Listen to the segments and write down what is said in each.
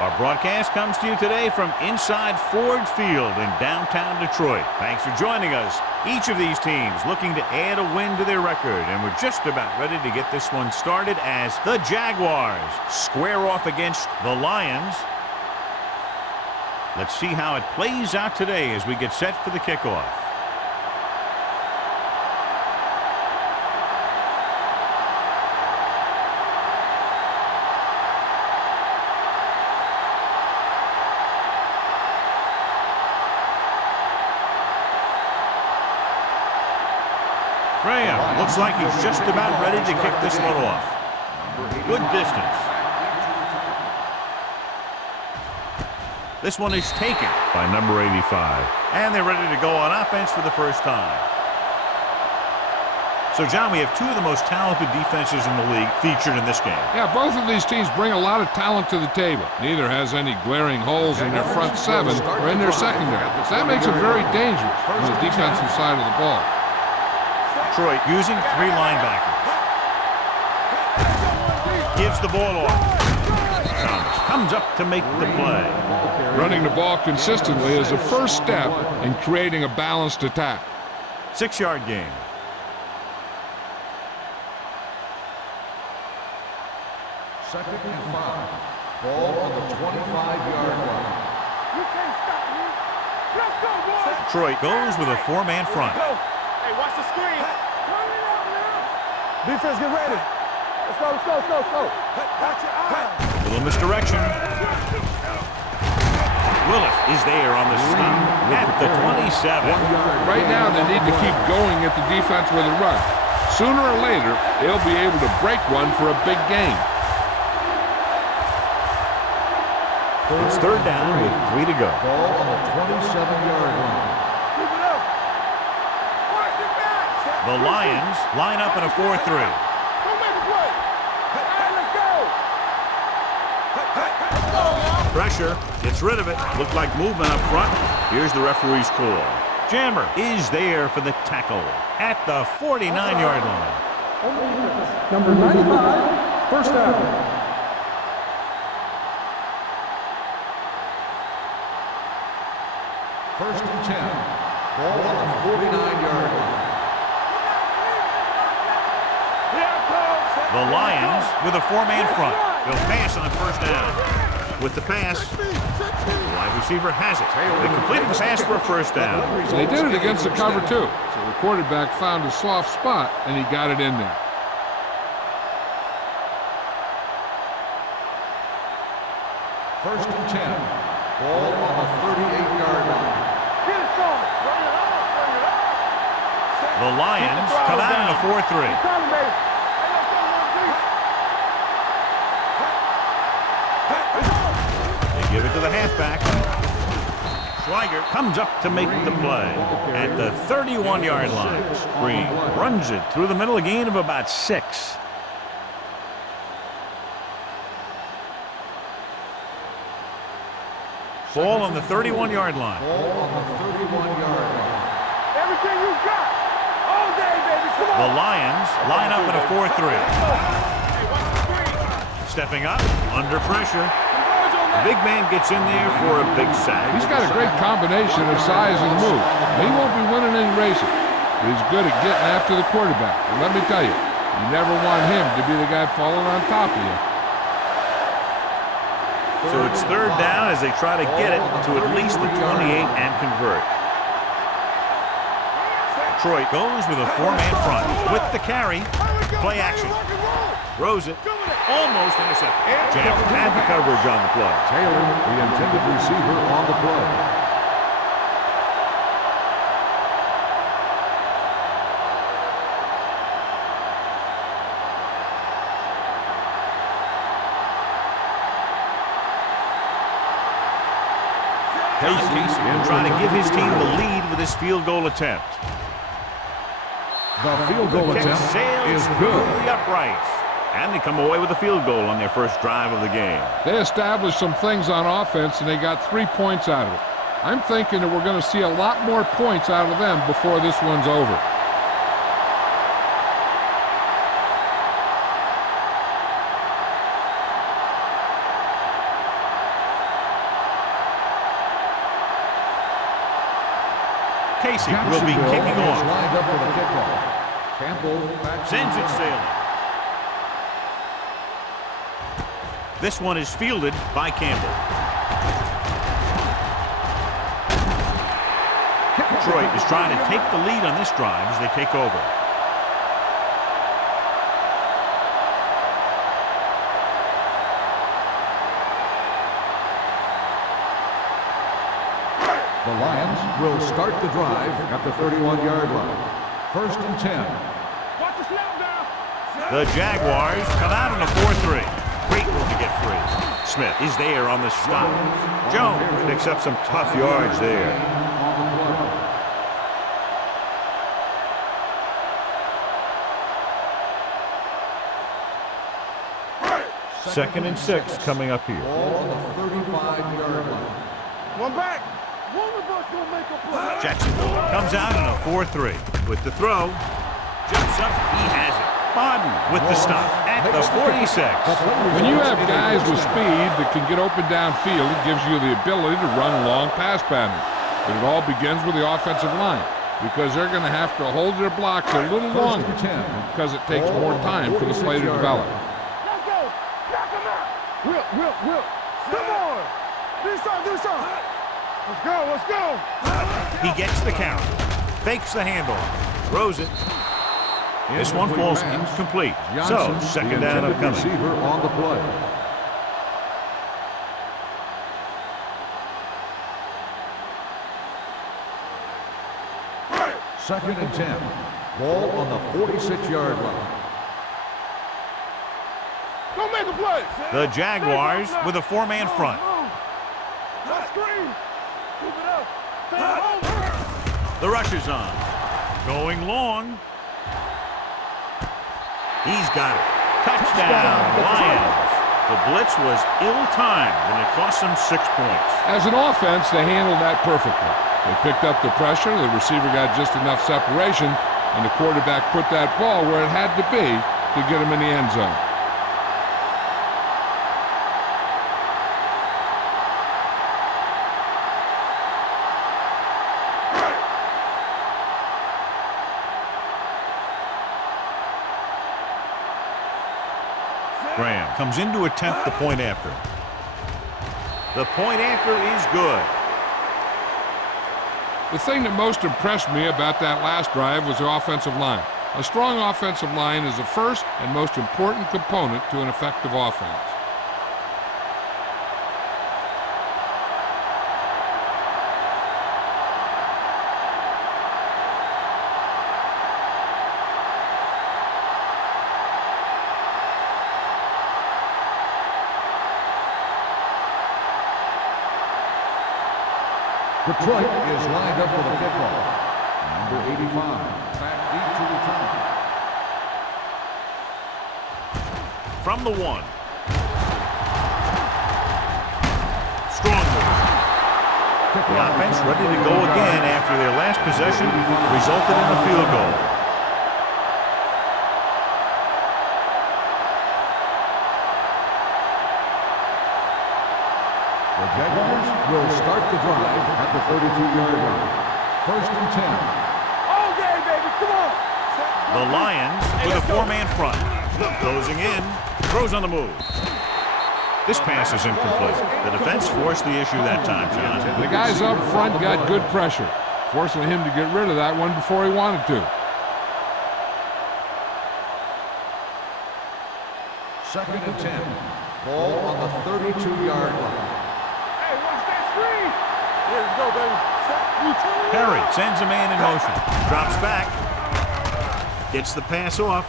Our broadcast comes to you today from inside Ford Field in downtown Detroit. Thanks for joining us. Each of these teams looking to add a win to their record, and we're just about ready to get this one started as the Jaguars square off against the Lions. Let's see how it plays out today as we get set for the kickoff. Graham looks like he's just about ready to kick this one off. Good distance. This one is taken by number 85. And they're ready to go on offense for the first time. So, John, we have two of the most talented defenses in the league featured in this game. Yeah, both of these teams bring a lot of talent to the table. Neither has any glaring holes in their front seven or in their secondary. That makes it very dangerous on the defensive side of the ball. Detroit using three linebackers. Gives the ball off. Comes up to make the play. Running the ball consistently is the first step in creating a balanced attack. 6-yard gain. Second and 5. Ball on the 25-yard line. You can't stop me. Let's go, boys. Detroit goes with a 4-man front. Hey, watch the screen. Turn it out now. Defense, get ready. Let's go, let's go, let's go, let's go. Watch your eyes. Little misdirection. Willis is there on the stop at the 27. Right now, they need to keep going at the defense with a run. Sooner or later, they'll be able to break one for a big gain. It's third down with 3 to go. Ball on the 27-yard line. Keep it up. Watch it back. The Lions line up in a 4-3. Go make a play. Hey, let's go. Let's go, now. Pressure, gets rid of it. Looked like movement up front. Here's the referee's call. Jammer is there for the tackle at the 49-yard line. Number 95, first down. First and 10. Ball on the 49-yard line. The Lions with a 4-man front. They'll pass on first down. With the pass, the wide receiver has it. They completed the pass for a first down. They did it against the cover, too. So the quarterback found a soft spot, and he got it in there. First and 10. Ball on the 38-yard line. Get it, son. Bring it up, bring it up. The Lions come out in a 4-3. Come, baby. Hey, let's go, Give it to the halfback. Schweiger comes up to make the play at the 31-yard line. Green runs it through the middle, a gain of about 6. Ball on the 31-yard line. Ball on the 31-yard line. everything you got. All day, baby. Come on. The Lions line up in a 4-3. Stepping up, under pressure. The big man gets in there for a big sack. He's got a great combination of size and move. He won't be winning any races, but he's good at getting after the quarterback. And let me tell you, you never want him to be the guy falling on top of you. So it's third down as they try to get it to at least the 28 and convert. Detroit goes with a 4-man front. With the carry, play action. Throws it, almost intercepted. Jam had the coverage on the play. Taylor, the intended receiver on the play. Casey trying to give his team the lead with his field goal attempt. The field goal Kick attempt sails is through good. the uprights. And they come away with a field goal on their first drive of the game. They established some things on offense, and they got 3 points out of it. I'm thinking that we're going to see a lot more points out of them before this one's over. Casey will be kicking off. Lined up for the kickoff. Campbell Sends it sailing. This one is fielded by Campbell. Detroit is trying to take the lead on this drive as they take over. The Lions will start the drive at the 31-yard line. 1st and 10. Watch the snap down. The Jaguars come out in a 4-3. Great move to get free. Smith is there on the stop. Jones picks up some tough yards there. Second and 6 coming up here. Ball on the 35-yard line. One back. One of us gonna make a play. Jacksonville comes out in a 4-3. With the throw, jumps up, he has it. Bodden with the stop at the 46. When you have guys with speed that can get open downfield, it gives you the ability to run long pass patterns. But it all begins with the offensive line, because they're going to have to hold their blocks a little longer because it takes more time for the play to develop. Let's go. Knock him out. Will. Come on. Do something. Let's go. He gets the count, fakes the handle, throws it. This one falls incomplete. So, second down upcoming. Receiver on the play. Second and 10. Ball on the 46-yard line. Go make a play. The Jaguars with a 4-man front. Let's screen. Keep it up. The rush is on. Going long. He's got it. Touchdown, Lions. The blitz was ill-timed, and it cost them 6 points. As an offense, they handled that perfectly. They picked up the pressure, the receiver got just enough separation, and the quarterback put that ball where it had to be to get him in the end zone. Graham comes in to attempt the point after. The point after is good. The thing that most impressed me about that last drive was the offensive line. A strong offensive line is the first and most important component to an effective offense. Detroit is lined up for the kickoff. Number 85, back deep to return. From the 1. Strong move. The offense ready to go again after their last possession resulted in a field goal. The Jaguars will start the drive at the 32-yard line. 1st and 10. All day, baby. Come on. The Lions with a 4-man front. Closing in, throws on the move. This pass is incomplete. The defense forced the issue that time, John. The guys up front got good pressure, forcing him to get rid of that one before he wanted to. 2nd and 10. Ball on the 32-yard line. Hey, watch that screen. Here we go, baby. Perry sends a man in motion. Drops back. Gets the pass off.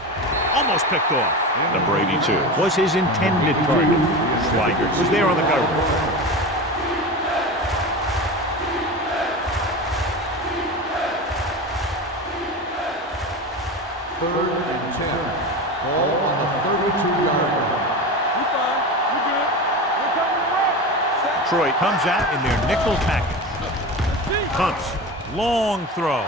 Almost picked off. Number 82 was his intended target. Schweigert was there on the cover. 3rd and 10. Ball on the 32-yard line. You fine. You good. We're coming to rock. Detroit comes out in their nickel package. Pumps. Long throw.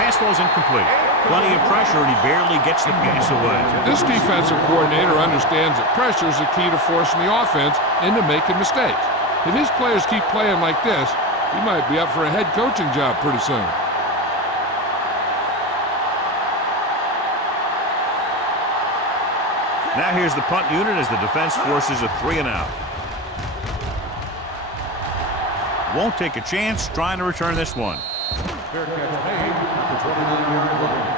Pass falls incomplete. Plenty of pressure, and he barely gets the pass away. This defensive coordinator understands that pressure is the key to forcing the offense into making mistakes. If his players keep playing like this, He might be up for a head coaching job pretty soon. Now here's the punt unit as the defense forces a 3-and-out. Won't take a chance trying to return this one. Fair catch made at the 29-yard line.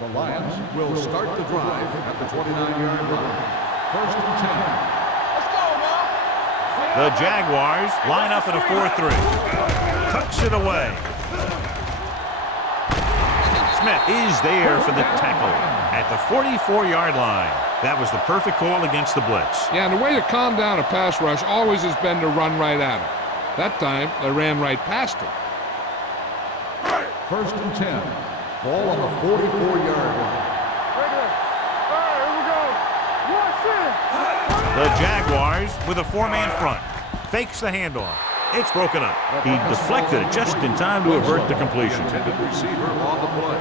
The Lions will start the drive at the 29-yard line. 1st and 10. The Jaguars line up in a 4-3. Tucks it away. Smith is there for the tackle at the 44-yard line. That was the perfect call against the blitz. Yeah, and the way to calm down a pass rush always has been to run right at him. That time, they ran right past him. 1st and 10. Ball on the 44-yard line. The Jaguars with a 4-man front. Fakes the handoff. It's broken up. He deflected it just in time to avert the completion. Intended receiver on the play.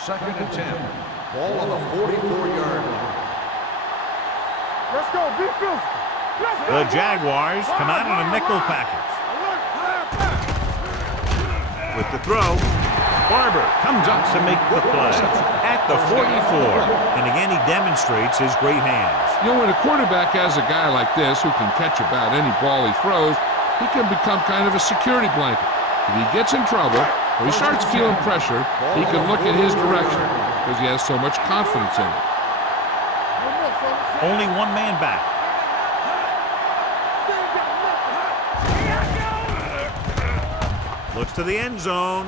Second and 10. Ball on the 44-yard line. Let's go, be physical. The Jaguars come out in a nickel package. With the throw, Barber comes up to make the play at the 44. And again, he demonstrates his great hands. You know, when a quarterback has a guy like this who can catch about any ball he throws, he can become kind of a security blanket. If he gets in trouble or he starts feeling pressure, he can look in his direction because he has so much confidence in it. Only one man back. Looks to the end zone.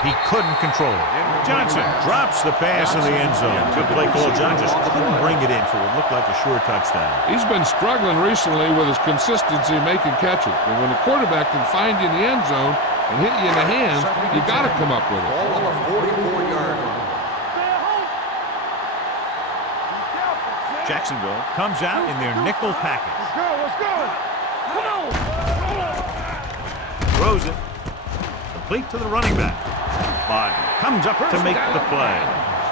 He couldn't control it. Johnson drops the pass in the end zone. Good play call. John just couldn't bring it in for what looked like a sure touchdown. He's been struggling recently with his consistency making catches. And when a quarterback can find you in the end zone and hit you in the hands, you got to come up with it. Ball on the 44-yard line. Jacksonville comes out in their nickel package. Let's go. Come on. Throws it. Complete to the running back. Biden comes up to make the play.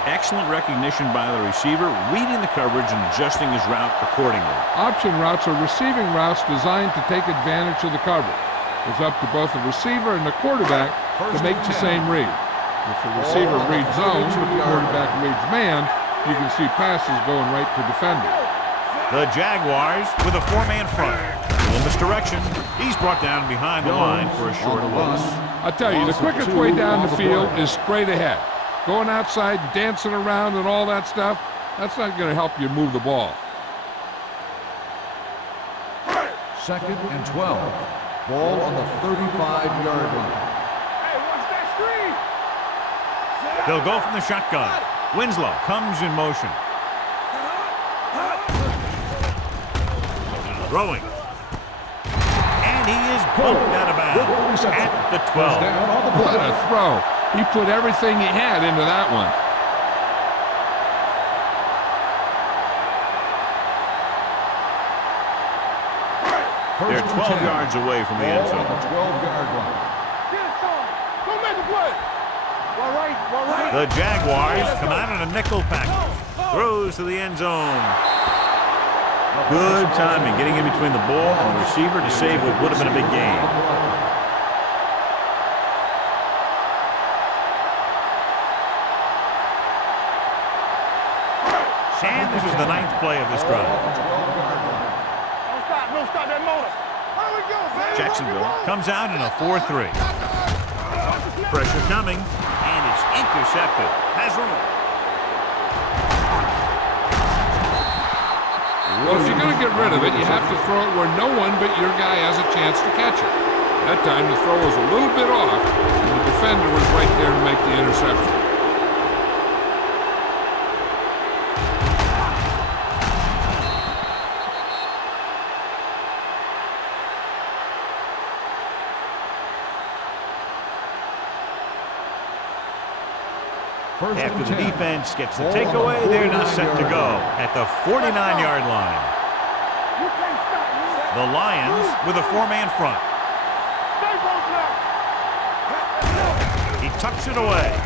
Excellent recognition by the receiver, reading the coverage and adjusting his route accordingly. Option routes are receiving routes designed to take advantage of the coverage. It's up to both the receiver and the quarterback to make the same read. If the receiver reads zone, but the quarterback reads man, you can see passes going right to defender. The Jaguars with a 4-man front. In misdirection, he's brought down behind the line for a short loss. I tell you, the quickest way down the field is straight ahead. Going outside, dancing around and all that stuff, that's not going to help you move the ball. 2nd and 12. Ball on the 35-yard line. Hey, watch that screen. They'll go from the shotgun. Winslow comes in motion. Throwing. And he is bumped out of bounds at the 12. What a throw. He put everything he had into that one. They're 12 yards away from the end zone. Ball on the 12-yard line. Get it, son. Go make the play. All right. The Jaguars come out in a nickel package. Throws to the end zone. Good timing, getting in between the ball and the receiver to save what would have been a big gain. And this is the 9th play of this drive. Don't stop that motor. Here we go, baby. Jacksonville comes out in a 4-3. Pressure coming, and it's intercepted. Has room. Well, if you're going to get rid of it, you have to throw it where no one but your guy has a chance to catch it. That time, the throw was a little bit off, and the defender was right there to make the interception. After the defense gets the takeaway, they're now set to go at the 49-yard line. The Lions with a 4-man front. He tucks it away.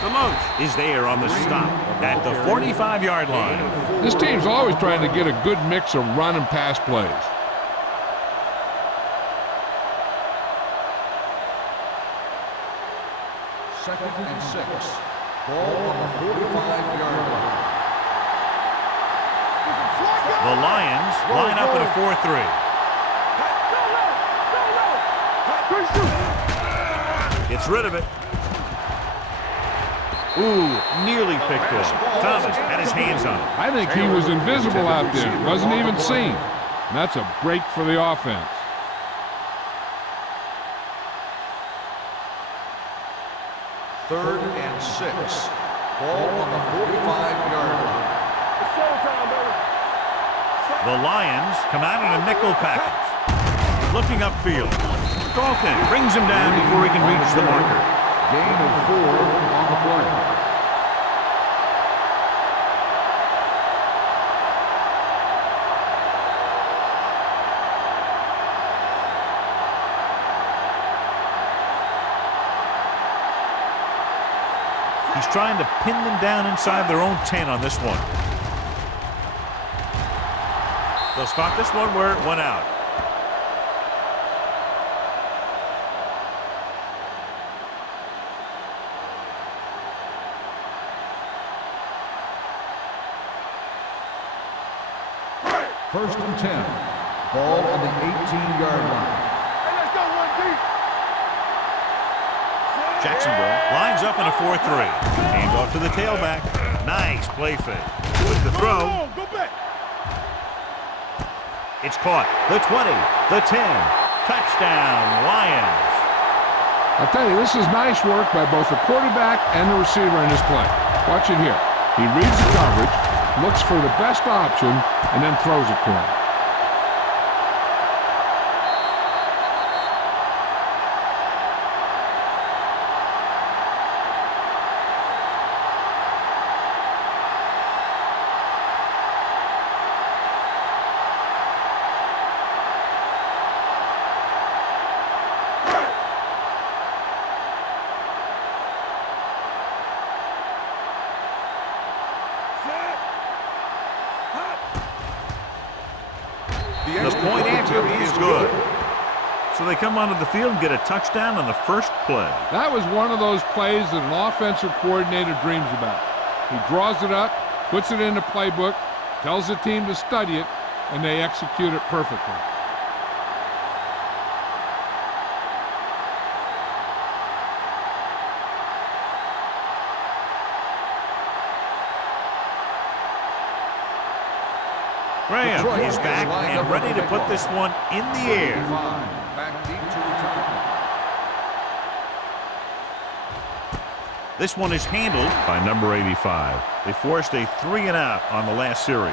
DeLoach is there on the stop at the 45-yard line. This team's always trying to get a good mix of run and pass plays. Second and 6. Ball on the 45-yard line. The Lions line up in a 4-3. Gets rid of it. Ooh, nearly picked off. Thomas had his hands on it. I think he was invisible out there. Wasn't even seen. And that's a break for the offense. Third and 6. Ball on the 45-yard line. The Lions come out in a nickel package. Looking upfield. Dalton brings him down before he can reach the marker. Gain of 4 on the play. He's trying to pin them down inside their own 10 on this one. They'll spot this one where it went out. First and 10. Ball on the 18-yard line. Jacksonville lines up in a 4-3. Hand off to the tailback. Nice play fake. With the throw. It's caught. The 20, the 10. Touchdown, Lions. I'll tell you, this is nice work by both the quarterback and the receiver in this play. Watch it here. He reads the coverage, looks for the best option, and then throws it to him. The point answer is good. So they come onto the field and get a touchdown on the first play. That was one of those plays that an offensive coordinator dreams about. He draws it up, puts it in the playbook, tells the team to study it, and they execute it perfectly. Graham is back and ready to put this one in the air. Back deep to return. This one is handled by number 85. They forced a 3-and-out on the last series.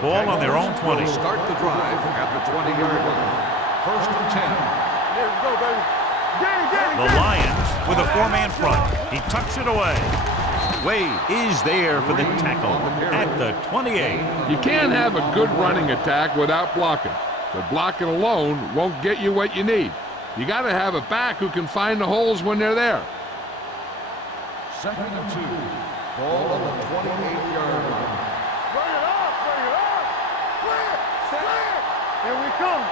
Ball on their own 20. Start the drive at the 20-yard line. First and 10. Let's go, baby. The Lions with a 4-man front. He tucks it away. Wade is there for the tackle at the 28. You can't have a good running attack without blocking. But blocking alone won't get you what you need. You got to have a back who can find the holes when they're there. Second and 2. Ball on the 28-yard line. Bring it up, bring it up. Clear, clear. Here we come.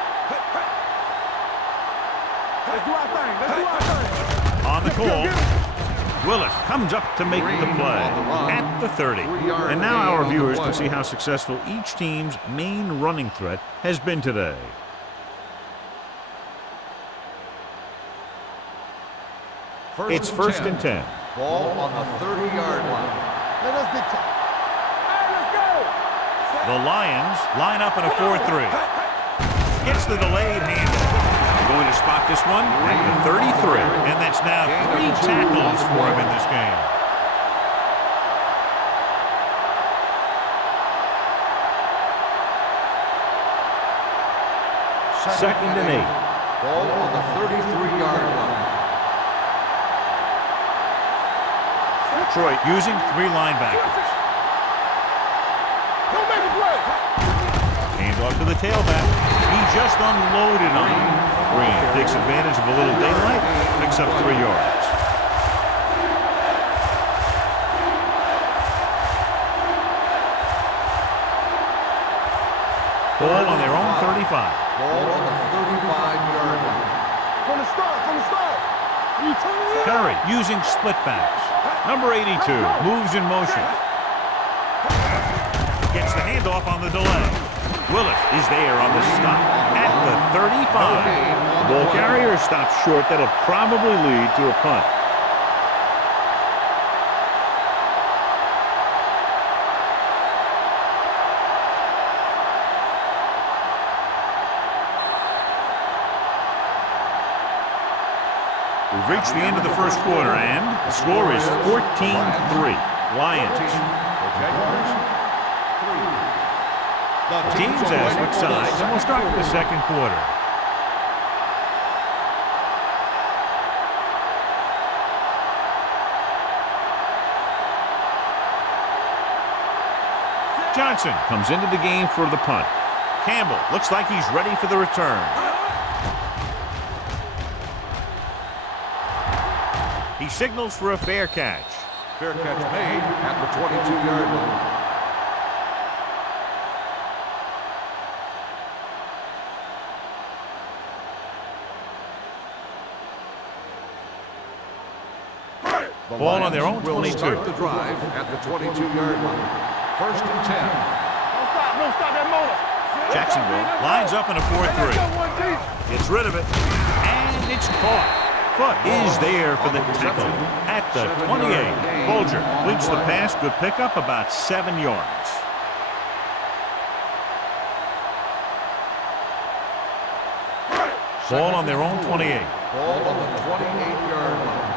Let's do our thing, let's do our thing. On the call, Willis comes up to make the play at the 30. And now our viewers can see how successful each team's main running threat has been today. It's first and 10. Ball on the 30-yard line. Let us get time. All right, let's go. The Lions line up in a 4-3. Gets the delayed handle. Going to spot this one at the 33. And that's now 3 tackles for him in this game. Second and 8. Ball on the 33-yard line. Detroit using 3 linebackers. Don't make a play. Hand off to the tailback. He just unloaded on him. Green takes advantage of a little daylight, picks up 3 yards. Ball on their own 35. Ball on the 35-yard line. From the start. You turn it. Curry using split backs. Number 82 moves in motion. Gets the handoff on the delay. Willis is there on the stop at the 35. The ball carrier stops short. That'll probably lead to a punt. We've reached the end of the first quarter, and the score is 14-3. Lions. Teams ask which sides, and we'll start with the second quarter. Johnson comes into the game for the punt. Campbell looks like he's ready for the return. He signals for a fair catch. Fair catch made at the 22-yard line. Ball on their own 22. Will start the drive at the 22-yard line. First and 10. Don't stop that motor. Jacksonville lines up in a 4-3. Gets rid of it, and it's caught. Foot is there for the tackle at the 28. Bolger completes the pass. Good pickup, about 7 yards. Ball on their own 28. Ball on the 28-yard line.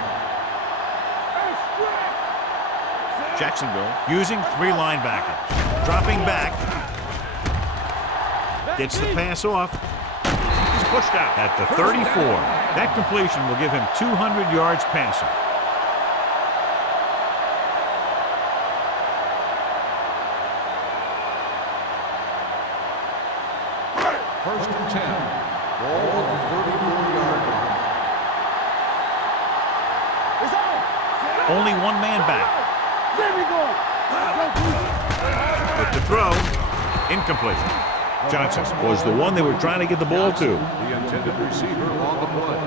Jacksonville using 3 linebackers. Dropping back. Gets the pass off. He's pushed out at the 34. That completion will give him 200 yards passing. First and 10. Ball on the 34-yard line. Only 1 man back. There we go. With the throw, incomplete. Johnson was the one they were trying to get the ball to. The intended receiver on the play.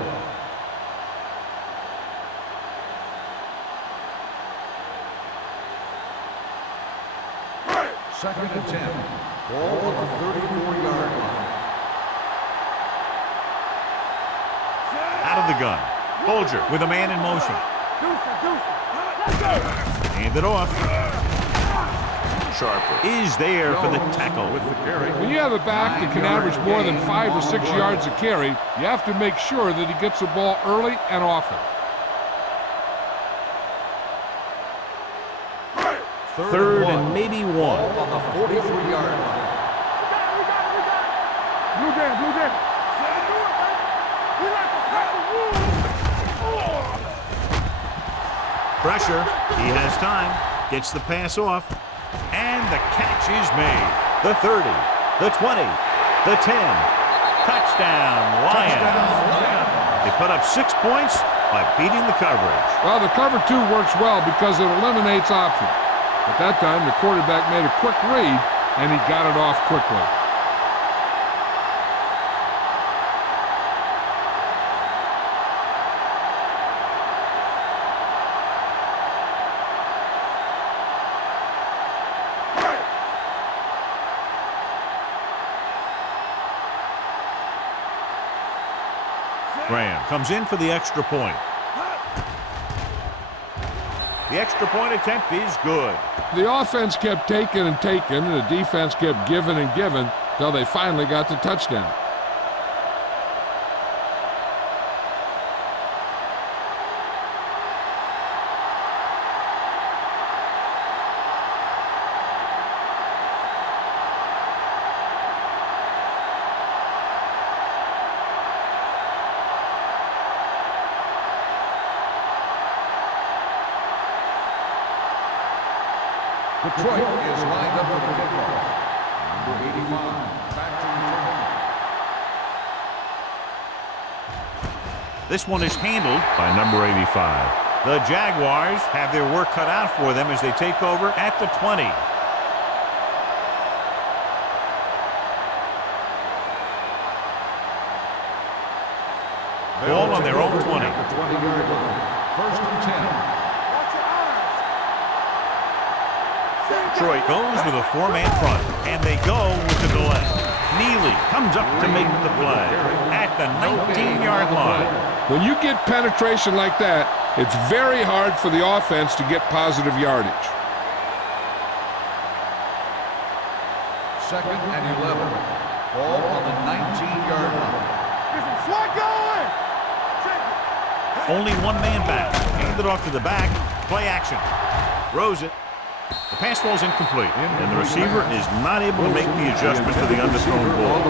Second and 10. Ball on the 34-yard line. Out of the gun. Bolger with a man in motion. Hand it off. Sharper is there for the tackle. With the carry. When you have a back that can average more than 5 or 6 yards a carry, you have to make sure that he gets the ball early and often. Third and maybe 1. Ball on the 43-yard line. Blue game. Pressure. He has time. Gets the pass off. And the catch is made. The 30, the 20, the 10. Touchdown, Lions. They put up 6 points by beating the coverage. Well, the cover 2 works well because it eliminates options. At that time, the quarterback made a quick read, and he got it off quickly. Graham comes in for the extra point. The extra point attempt is good. The offense kept taking and taking, and the defense kept giving and giving until they finally got the touchdown. Detroit is lined up for the kickoff. Number 85, back to return. This one is handled by number 85. The Jaguars have their work cut out for them as they take over at the 20. Ball on their own 20. At the 20-yard line. First and 10. Detroit goes with a four-man front, and they go with the delay. Neely comes up to make the play at the 19-yard line. When you get penetration like that, it's very hard for the offense to get positive yardage. Second and 11. Ball on the 19-yard line. Slot going! Only one man back. Handed off to the back. Play action. Throws it. The pass ball is incomplete, and the receiver is not able to make the adjustment to the underthrown ball.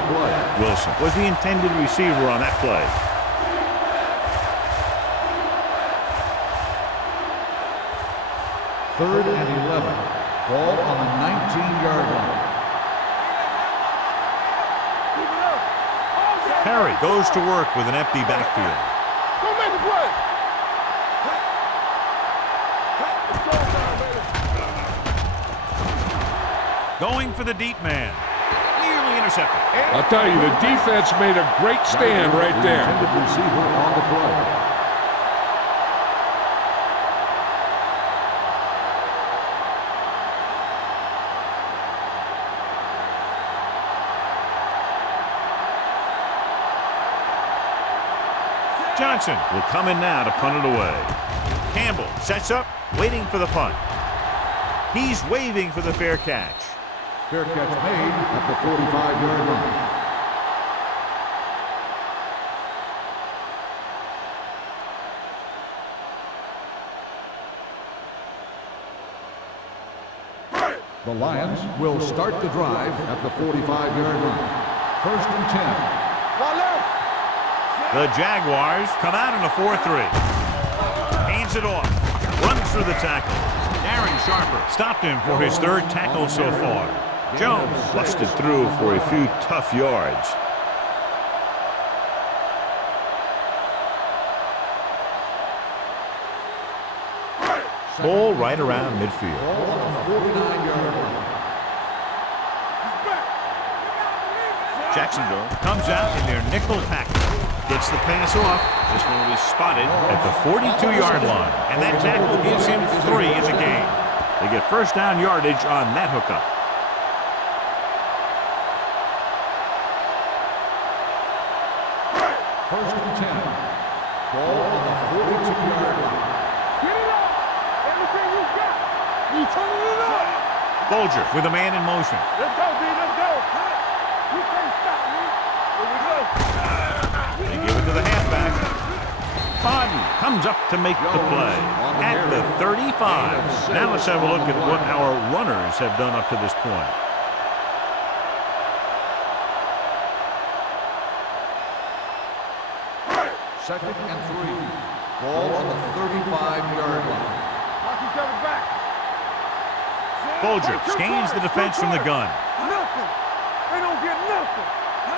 Wilson was the intended receiver on that play. Third and 11. Ball on the 19-yard line. Perry goes to work with an empty backfield. Go make the play! Going for the deep man. Nearly intercepted. I'll tell you, the defense made a great stand right there. Intended receiver on the play. Johnson will come in now to punt it away. Campbell sets up, waiting for the punt. He's waving for the fair catch. Fair catch made at the 45-yard line. The Lions will start the drive at the 45-yard line. First and 10. The Jaguars come out in a 4-3. Hands it off. Runs through the tackle. Darren Sharper stopped him for his third tackle so far. Jones busted through for a few tough yards. Ball right around midfield. Ball on the 49-yard line. Jacksonville comes out in their nickel tackle. Gets the pass off. This one will be spotted at the 42-yard line. And that tackle gives him 3 in the game. They get first down yardage on that hookup. First and 10. Ball on the 42-yard line. Get it up! Everything you got! You turning it up! Bolger with a man in motion. Let's go, D, let's go! You can't stop me! Here we go! They give it to the halfback. Bodden comes up to make the play at the 35. Now let's have a look at what our runners have done up to this point. Second and 3. Ball on the 35-yard line. Knock each other back! Bolger scans the defense from the gun. Nothing! They don't get nothing!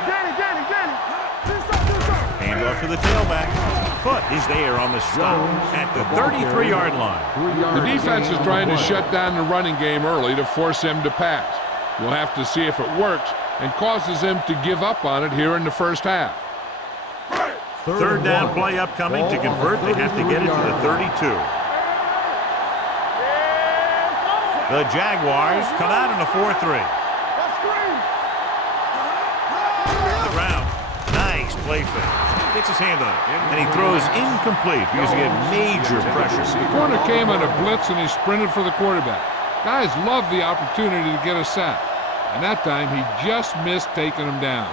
Danny! Do something! Hand off to the tailback. Foot is there on the stop at the 33-yard line. The defense is trying to shut down the running game early to force him to pass. We'll have to see if it works and causes him to give up on it here in the first half. Third down play upcoming. To convert, they have to get it to the 32. The Jaguars come out in a 4-3. The ground. Nice play fake. Gets his hand on it, and he throws incomplete because he had major pressure. The corner came on a blitz, and he sprinted for the quarterback. Guys love the opportunity to get a sack, and that time he just missed taking him down.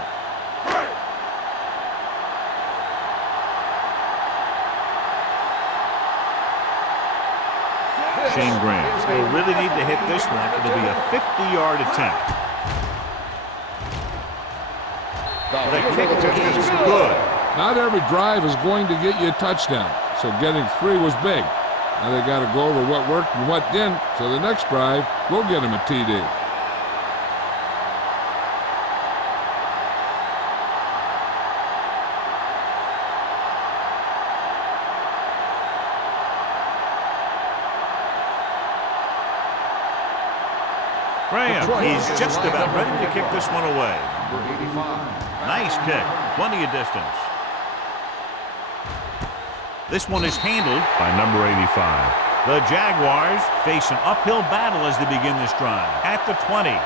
Shane Graham will really need to hit this one. It'll be a 50-yard attempt. The kick is good. Not every drive is going to get you a touchdown, so getting 3 was big. Now they got to go over what worked and what didn't, so the next drive will get them a TD. Graham is just about ready to kick this one away. Number 85. Nice kick. Plenty of distance. This one is handled by number 85. The Jaguars face an uphill battle as they begin this drive at the 20.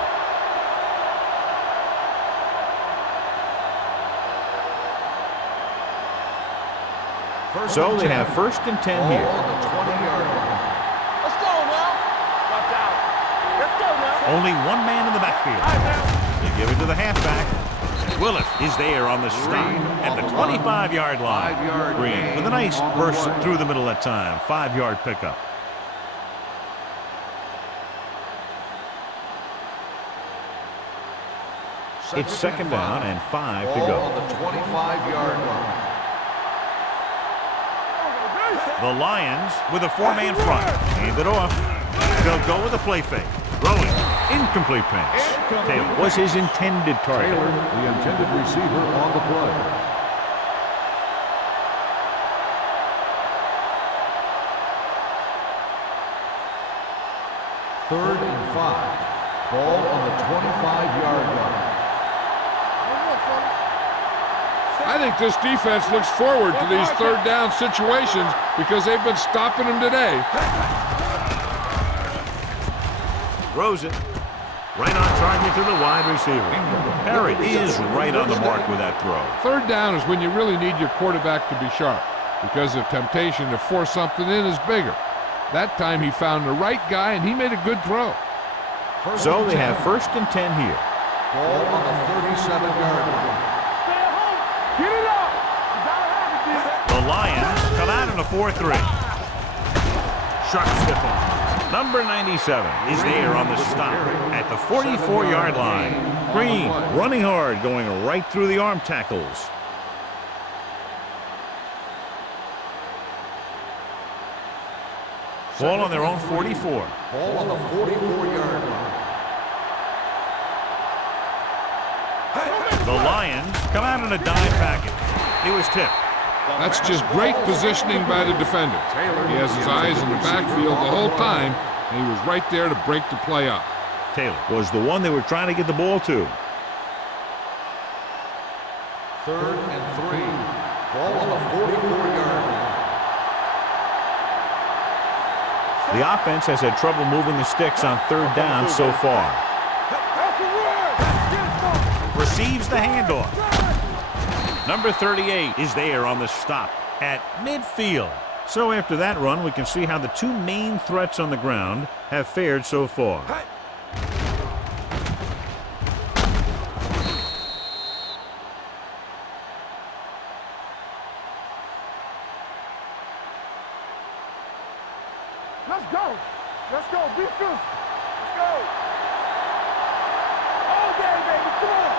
So they have 1st and 10 here. On the 20-yard line. Let's go now. Watch out. Let's go now. Only one man in the backfield. They give it to the halfback. Willis is there on the stop at the 25-yard line. 5-yard Green gain with a nice on the burst play. through the middle that time. 5-yard pickup. It's 2nd down and 5 to Ball go. on the 25-yard line. The Lions with a 4-man front. Hand it off. They'll go with a play fake. Throwing. Incomplete pass. Taylor was his intended target. Taylor, the intended receiver on the play. Third and 5. Ball on the 25-yard line. I think this defense looks forward to these 3rd down situations because they've been stopping them today. Throws it. Right on target to the wide receiver. Harry is right on the mark with that throw. 3rd down is when you really need your quarterback to be sharp because the temptation to force something in is bigger. That time he found the right guy and he made a good throw. So they have 1st and 10 here. Ball on the 37-yard line. Get it up. You gotta have it, defense. The Lions come out in a 4-3. Sharp stiff arm. Number 97 is there on the stop at the 44-yard line. Green running hard, going right through the arm tackles. Ball on their own 44. Ball on the 44-yard line. The Lions come out in a dime package. It was tipped. That's just great positioning by the defender. He has his eyes in the backfield the whole time, and he was right there to break the play up. Taylor was the one they were trying to get the ball to. 3rd and 3. Ball on the 44-yard line. The offense has had trouble moving the sticks on 3rd down so far. Receives the handoff. Number 38 is there on the stop at midfield. So after that run, we can see how the 2 main threats on the ground have fared so far. Let's go. Let's go. Be fierce. Let's go. All day, baby. Come on.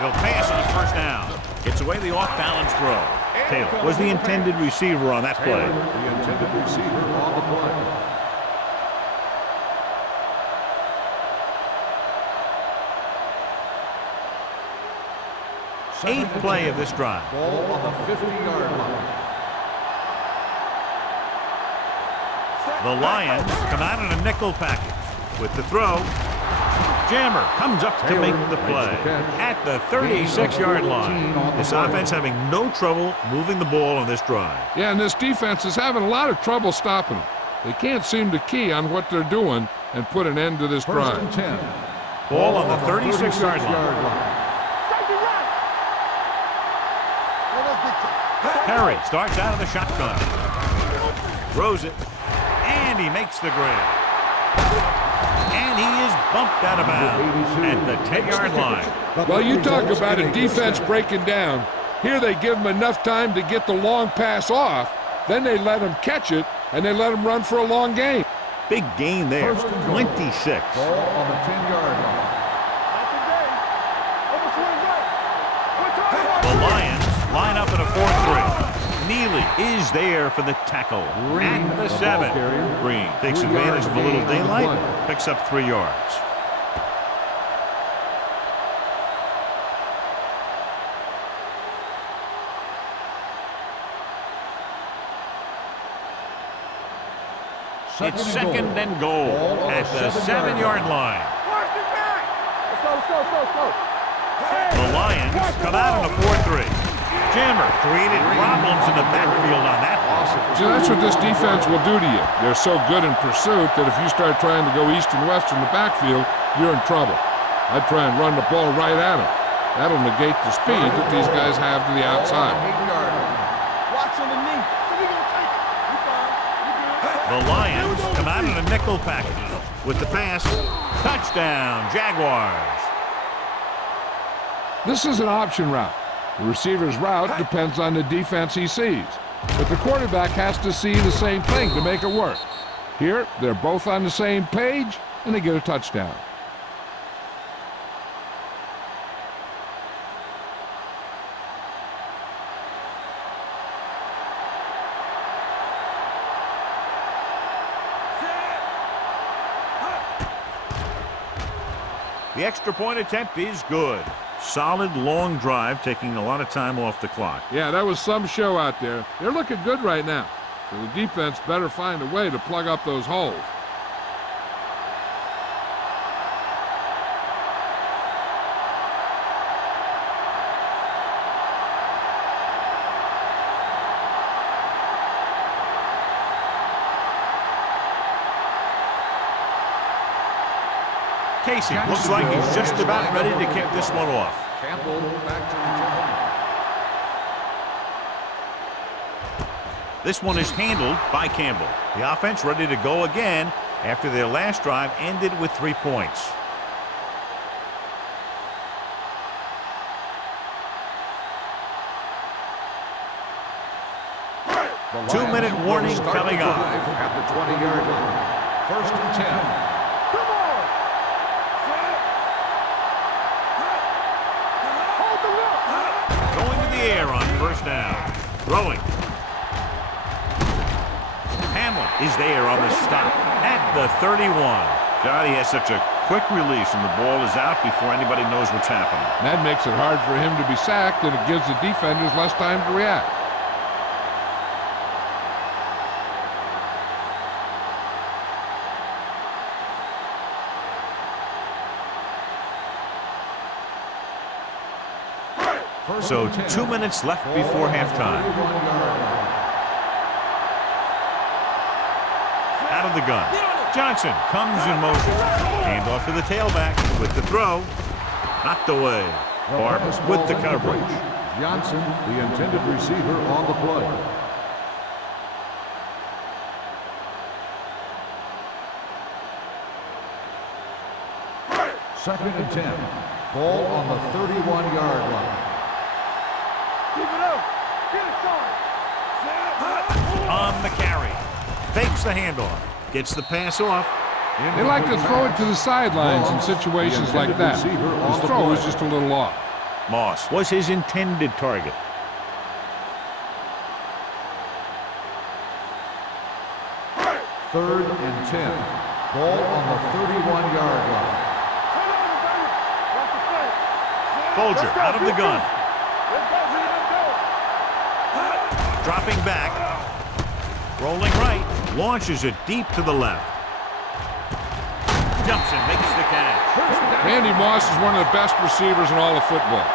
They'll pass on 1st down. Gets away the off-balance throw. Taylor was the intended receiver on that play. The intended receiver on the play. Eighth play of this drive. Ball on the 50-yard line. The Lions come out in a nickel package with the throw. Jammer comes up to make the play at the 36-yard line. This offense having no trouble moving the ball on this drive. Yeah, and this defense is having a lot of trouble stopping them. They can't seem to key on what they're doing and put an end to this 1st drive. and 10. Ball on the 36-yard line. Harry starts out of the shotgun. Throws it. And he makes the grab. And he is bumped out of bounds at the 10-yard line. Well, you talk about a defense breaking down. Here they give him enough time to get the long pass off. Then they let him catch it, and they let him run for a long gain. Big gain there, 26. Ball on the 10-yard line. The Lions line up in a 4-3. Neely is there for the tackle at the 7. Green takes advantage of a little daylight, picks up 3 yards. It's second and goal at the 7-yard line. Let's go. The Lions come out in a 4-3. Jammer created problems in the backfield on that pass. See, that's what this defense will do to you. They're so good in pursuit that if you start trying to go east and west in the backfield, you're in trouble. I'd try and run the ball right at them. That'll negate the speed that these guys have to the outside. Watch underneath. So we gonna take it. We fine. We good. The Lions come out in a nickel package with the pass. Touchdown, Jaguars. This is an option route. The receiver's route depends on the defense he sees. But the quarterback has to see the same thing to make it work. Here, they're both on the same page, and they get a touchdown. The extra point attempt is good. Solid long drive, taking a lot of time off the clock. Yeah, that was some show out there. They're looking good right now. So the defense better find a way to plug up those holes. Casey looks like he's just about ready to kick this one off. Campbell back to return. This one is handled by Campbell. The offense ready to go again after their last drive ended with 3 points. The 2-minute Lions warning will start coming the up. drive at the 20-yard line. First and 10. Come on. Hold the look. Going to the air on first down. Throwing. Hamlin is there on the stop at the 31. God, he has such a quick release, and the ball is out before anybody knows what's happening. That makes it hard for him to be sacked, and it gives the defenders less time to react. So 2 minutes left before halftime. Out of the gun. Johnson comes in motion. Hand off to the tailback with the throw. Knocked away. Barb with the coverage. Johnson, the intended receiver, on the play. Second and 10. Ball on the 31-yard line. Keep it up. Get it, Sean. On the carry. Fakes the handoff. Gets the pass off. They like to throw it to the sidelines in situations like that. His throw is just a little off. Moss was his intended target. Third and 10. Ball on the 31-yard line. Folger out of the gun. Dropping back. Rolling right. Launches it deep to the left. Jumps and makes the catch. Randy Moss is one of the best receivers in all of football.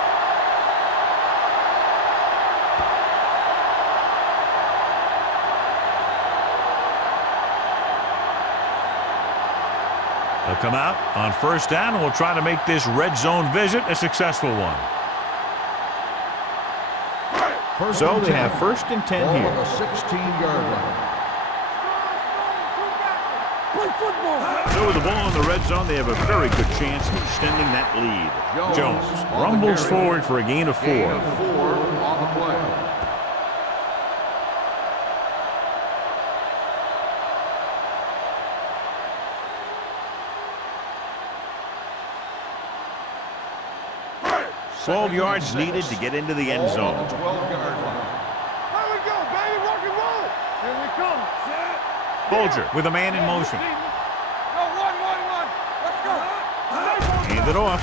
They'll come out on first down and will try to make this red zone visit a successful one. So they have first and 10 Ball here. on the 16-yard line. So with the ball in the red zone, they have a very good chance of extending that lead. Jones rumbles forward for a gain of 4. Gain of 4 on the play. Twelve yards needed to get into the end zone. Ball on the 12-yard line. There we go, Bolger with a man in motion. Hand it off.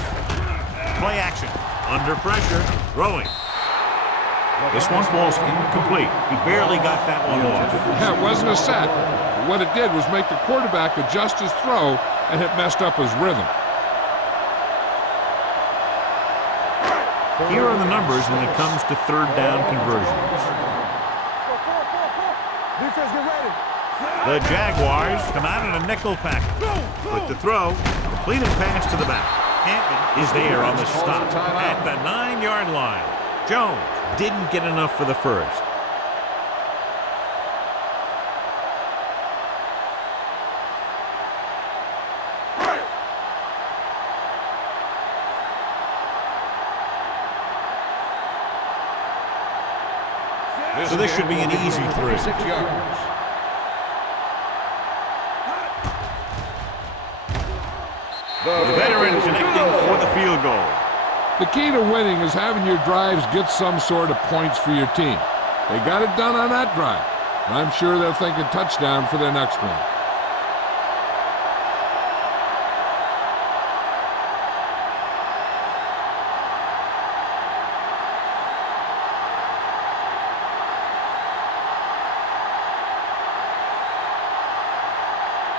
Play action. Under pressure. Throwing. This one falls incomplete. He barely got that one off. Yeah, it wasn't a set. What it did was make the quarterback adjust his throw, and it messed up his rhythm. Here are the numbers when it comes to third down conversions. Defense, get ready. The Jaguars come out in a nickel pack. With the throw, completed pass to the back. Hampton is there on the stop at the 9-yard line. Jones didn't get enough for the first. So this should be an easy 3. 6 yards. The veteran connecting for the field goal. The key to winning is having your drives get some sort of points for your team. They got it done on that drive. And I'm sure they're thinking touchdown for their next one.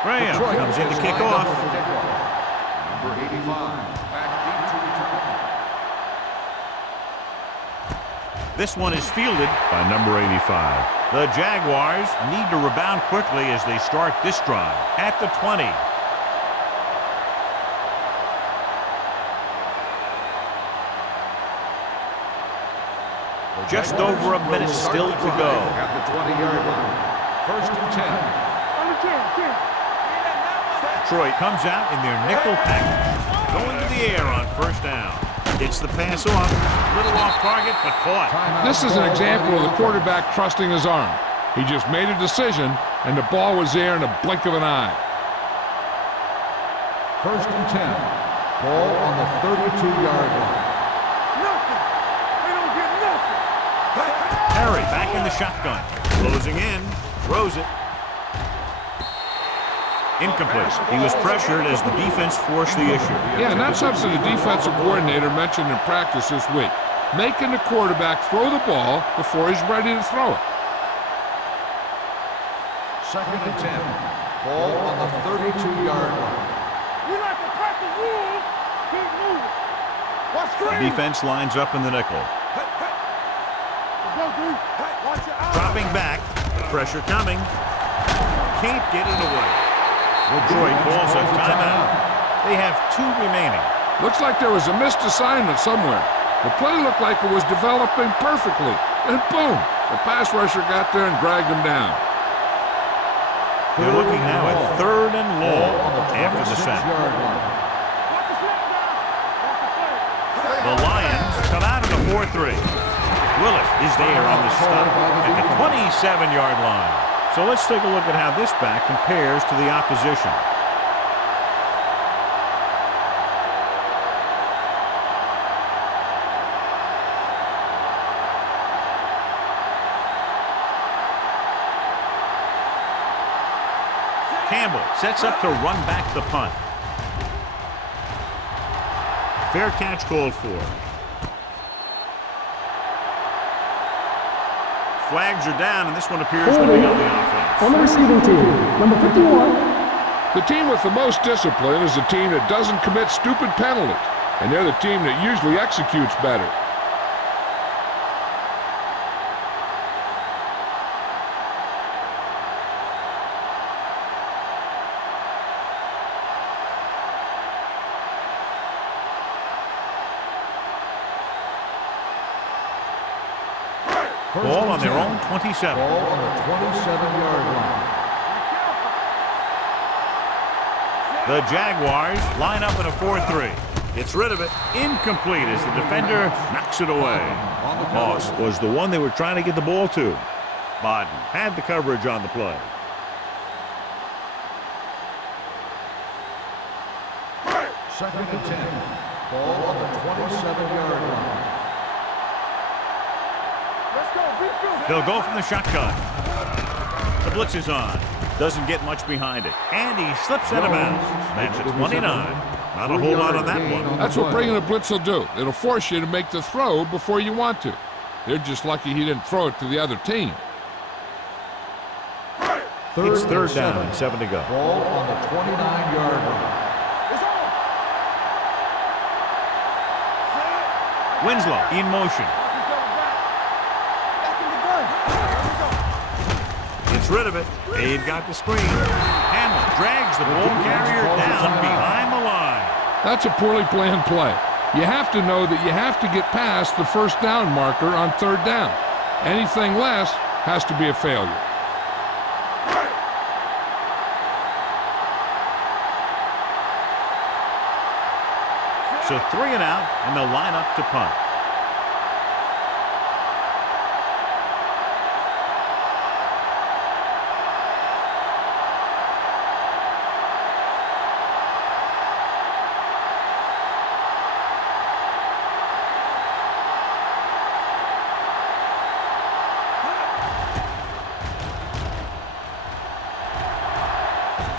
Graham comes in to kick off. Number 85, back deep to return. This one is fielded by number 85. The Jaguars need to rebound quickly as they start this drive at the 20. Just over a minute still to go. At the 20-yard line. First and 10. Detroit comes out in their nickel package, going to the air on first down. Gets the pass off, little off target, but caught. This is an example of the quarterback trusting his arm. He just made a decision, and the ball was there in a blink of an eye. First and 10. Ball on the 32-yard line. Harry back in the shotgun, closing in, throws it. Incomplete. He was pressured as the defense forced the issue. Yeah, and that's something the defensive coordinator mentioned in practice this week. Making the quarterback throw the ball before he's ready to throw it. Second and 10. Ball on the 32-yard line. We like to crack the rules. Keep moving. Watch The screen. defense lines up in the nickel. Let's go, dude. Watch your eyes. Dropping back. Pressure coming. Can't get it away. Detroit calls a timeout. They have 2 remaining. Looks like there was a missed assignment somewhere. The play looked like it was developing perfectly. And boom, the pass rusher got there and dragged him down. They're looking now at 3rd and long after the snap. Watch the snap down. Watch the play. The Lions come out in a 4-3. Willett is there on the stop at the 27-yard line. So let's take a look at how this back compares to the opposition. Campbell sets up to run back the punt. Fair catch called for. Flags are down, and this one appears to be on the offense. On the receiving team, number 51. The team with the most discipline is the team that doesn't commit stupid penalties, and they're the team that usually executes better. Ball on their own 27. Ball on the 27-yard line. The Jaguars line up in a 4-3. Gets rid of it. Incomplete as the defender knocks it away. Moss was the one they were trying to get the ball to. Bodden had the coverage on the play. Second and 10. Ball on the 27-yard line. Let's go. Be good. They'll go from the shotgun. The blitz is on. Doesn't get much behind it. And he slips out of bounds. That's a 29. Not a whole lot on that one. That's what bringing a blitz will do. It'll force you to make the throw before you want to. They're just lucky he didn't throw it to the other team. It's third down and 7 to go. Ball on the 29-yard line. Winslow in motion. Gets rid of it. They've got the screen. Hamlin drags the ball carrier down behind the line. That's a poorly planned play. You have to know that you have to get past the first down marker on third down. Anything less has to be a failure. So 3 and out, and they'll line up to punt.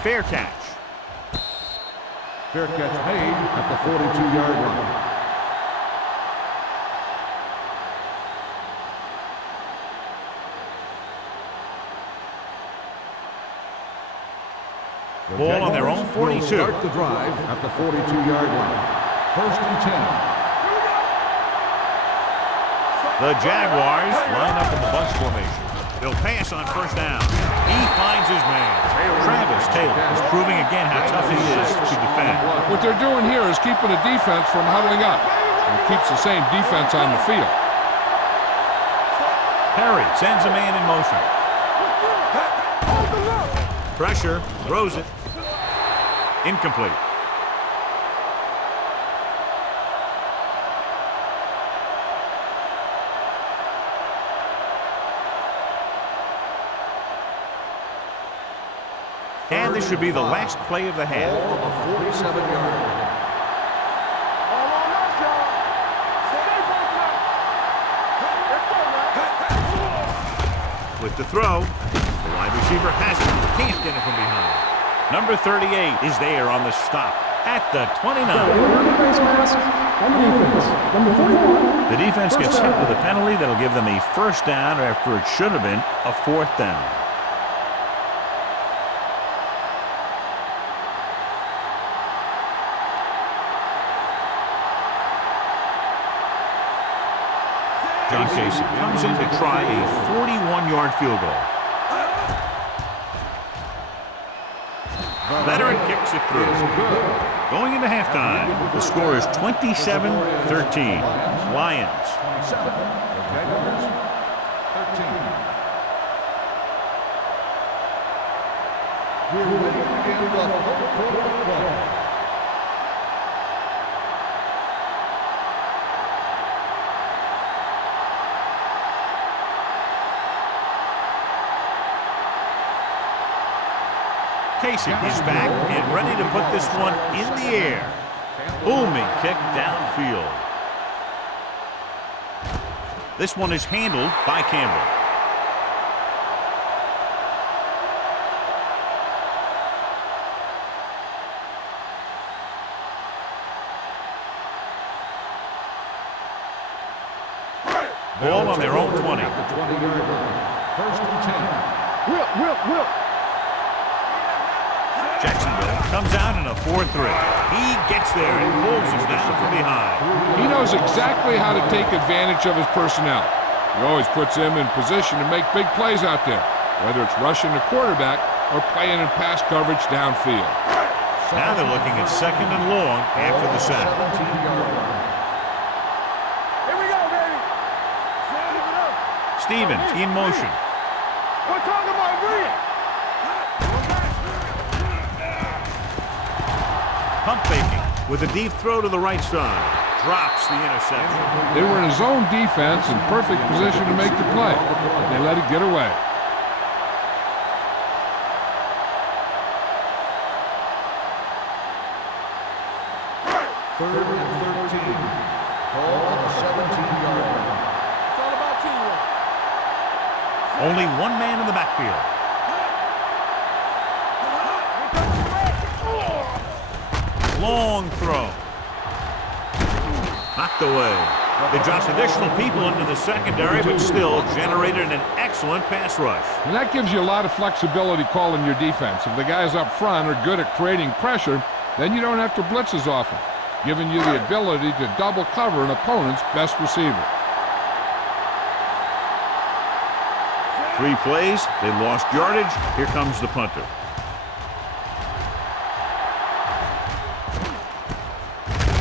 Fair catch. Fair catch made at the 42-yard line. Ball on their own 42. Start the drive at the 42-yard line. First and 10. The Jaguars line up in the bunch formation. They'll pass on first down. He finds his man. Travis Taylor is proving again how tough he is to defend. What they're doing here is keeping the defense from huddling up. And it keeps the same defense on the field. Perry sends a man in motion. Pressure, throws it. Incomplete. And this should be the last play of the half. Ball on the 47-yard line. With the throw, the wide receiver has it. Can't get it from behind. Number 38 is there on the stop at the 29. Face mask on the defense. Number 41. The defense gets hit with a penalty that'll give them a first down after it should have been a fourth down. John Casey comes in to try a 41-yard field goal. Veteran kicks it through. Going into halftime, the score is 27-13. Lions. 27. The Jaguars, 13. We're ready to begin the fourth quarter of play. Casey is back and ready to put this one in the air. Booming kick downfield. This one is handled by Campbell. Ball on their own 20. 20-yard line. First and 10. Whip. Jacksonville comes out in a 4-3. He gets there and pulls us down from behind. He knows exactly how to take advantage of his personnel. He always puts them in position to make big plays out there, whether it's rushing the quarterback or playing in pass coverage downfield. Now they're looking at second and long after the sack. 17-yard line. Here we go, baby. Stand it up. Stevens in motion. We're talking about read. Pump faking with a deep throw to the right side. Drops the interception. They were in a zone defense in perfect position to make the play, but they let it get away. Third and 13. Ball on the 17-yard line. It's all about teamwork. Only one man in the backfield. long throw. Knocked away. They dropped additional people into the secondary, but still generated an excellent pass rush. And that gives you a lot of flexibility calling your defense. If the guys up front are good at creating pressure, then you don't have to blitz as often, giving you the ability to double cover an opponent's best receiver. 3 plays, they lost yardage. Here comes the punter.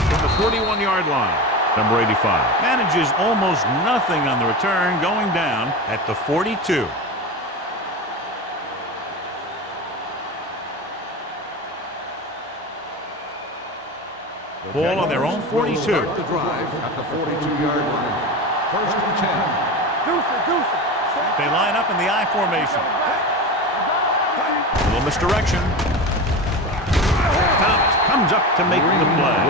From the 41-yard line, number 85 manages almost nothing on the return, going down at the 42. Ball on their own 42. Start the drive at the 42-yard line. First and 10. They line up in the I formation. A little misdirection. Thomas comes up to make the play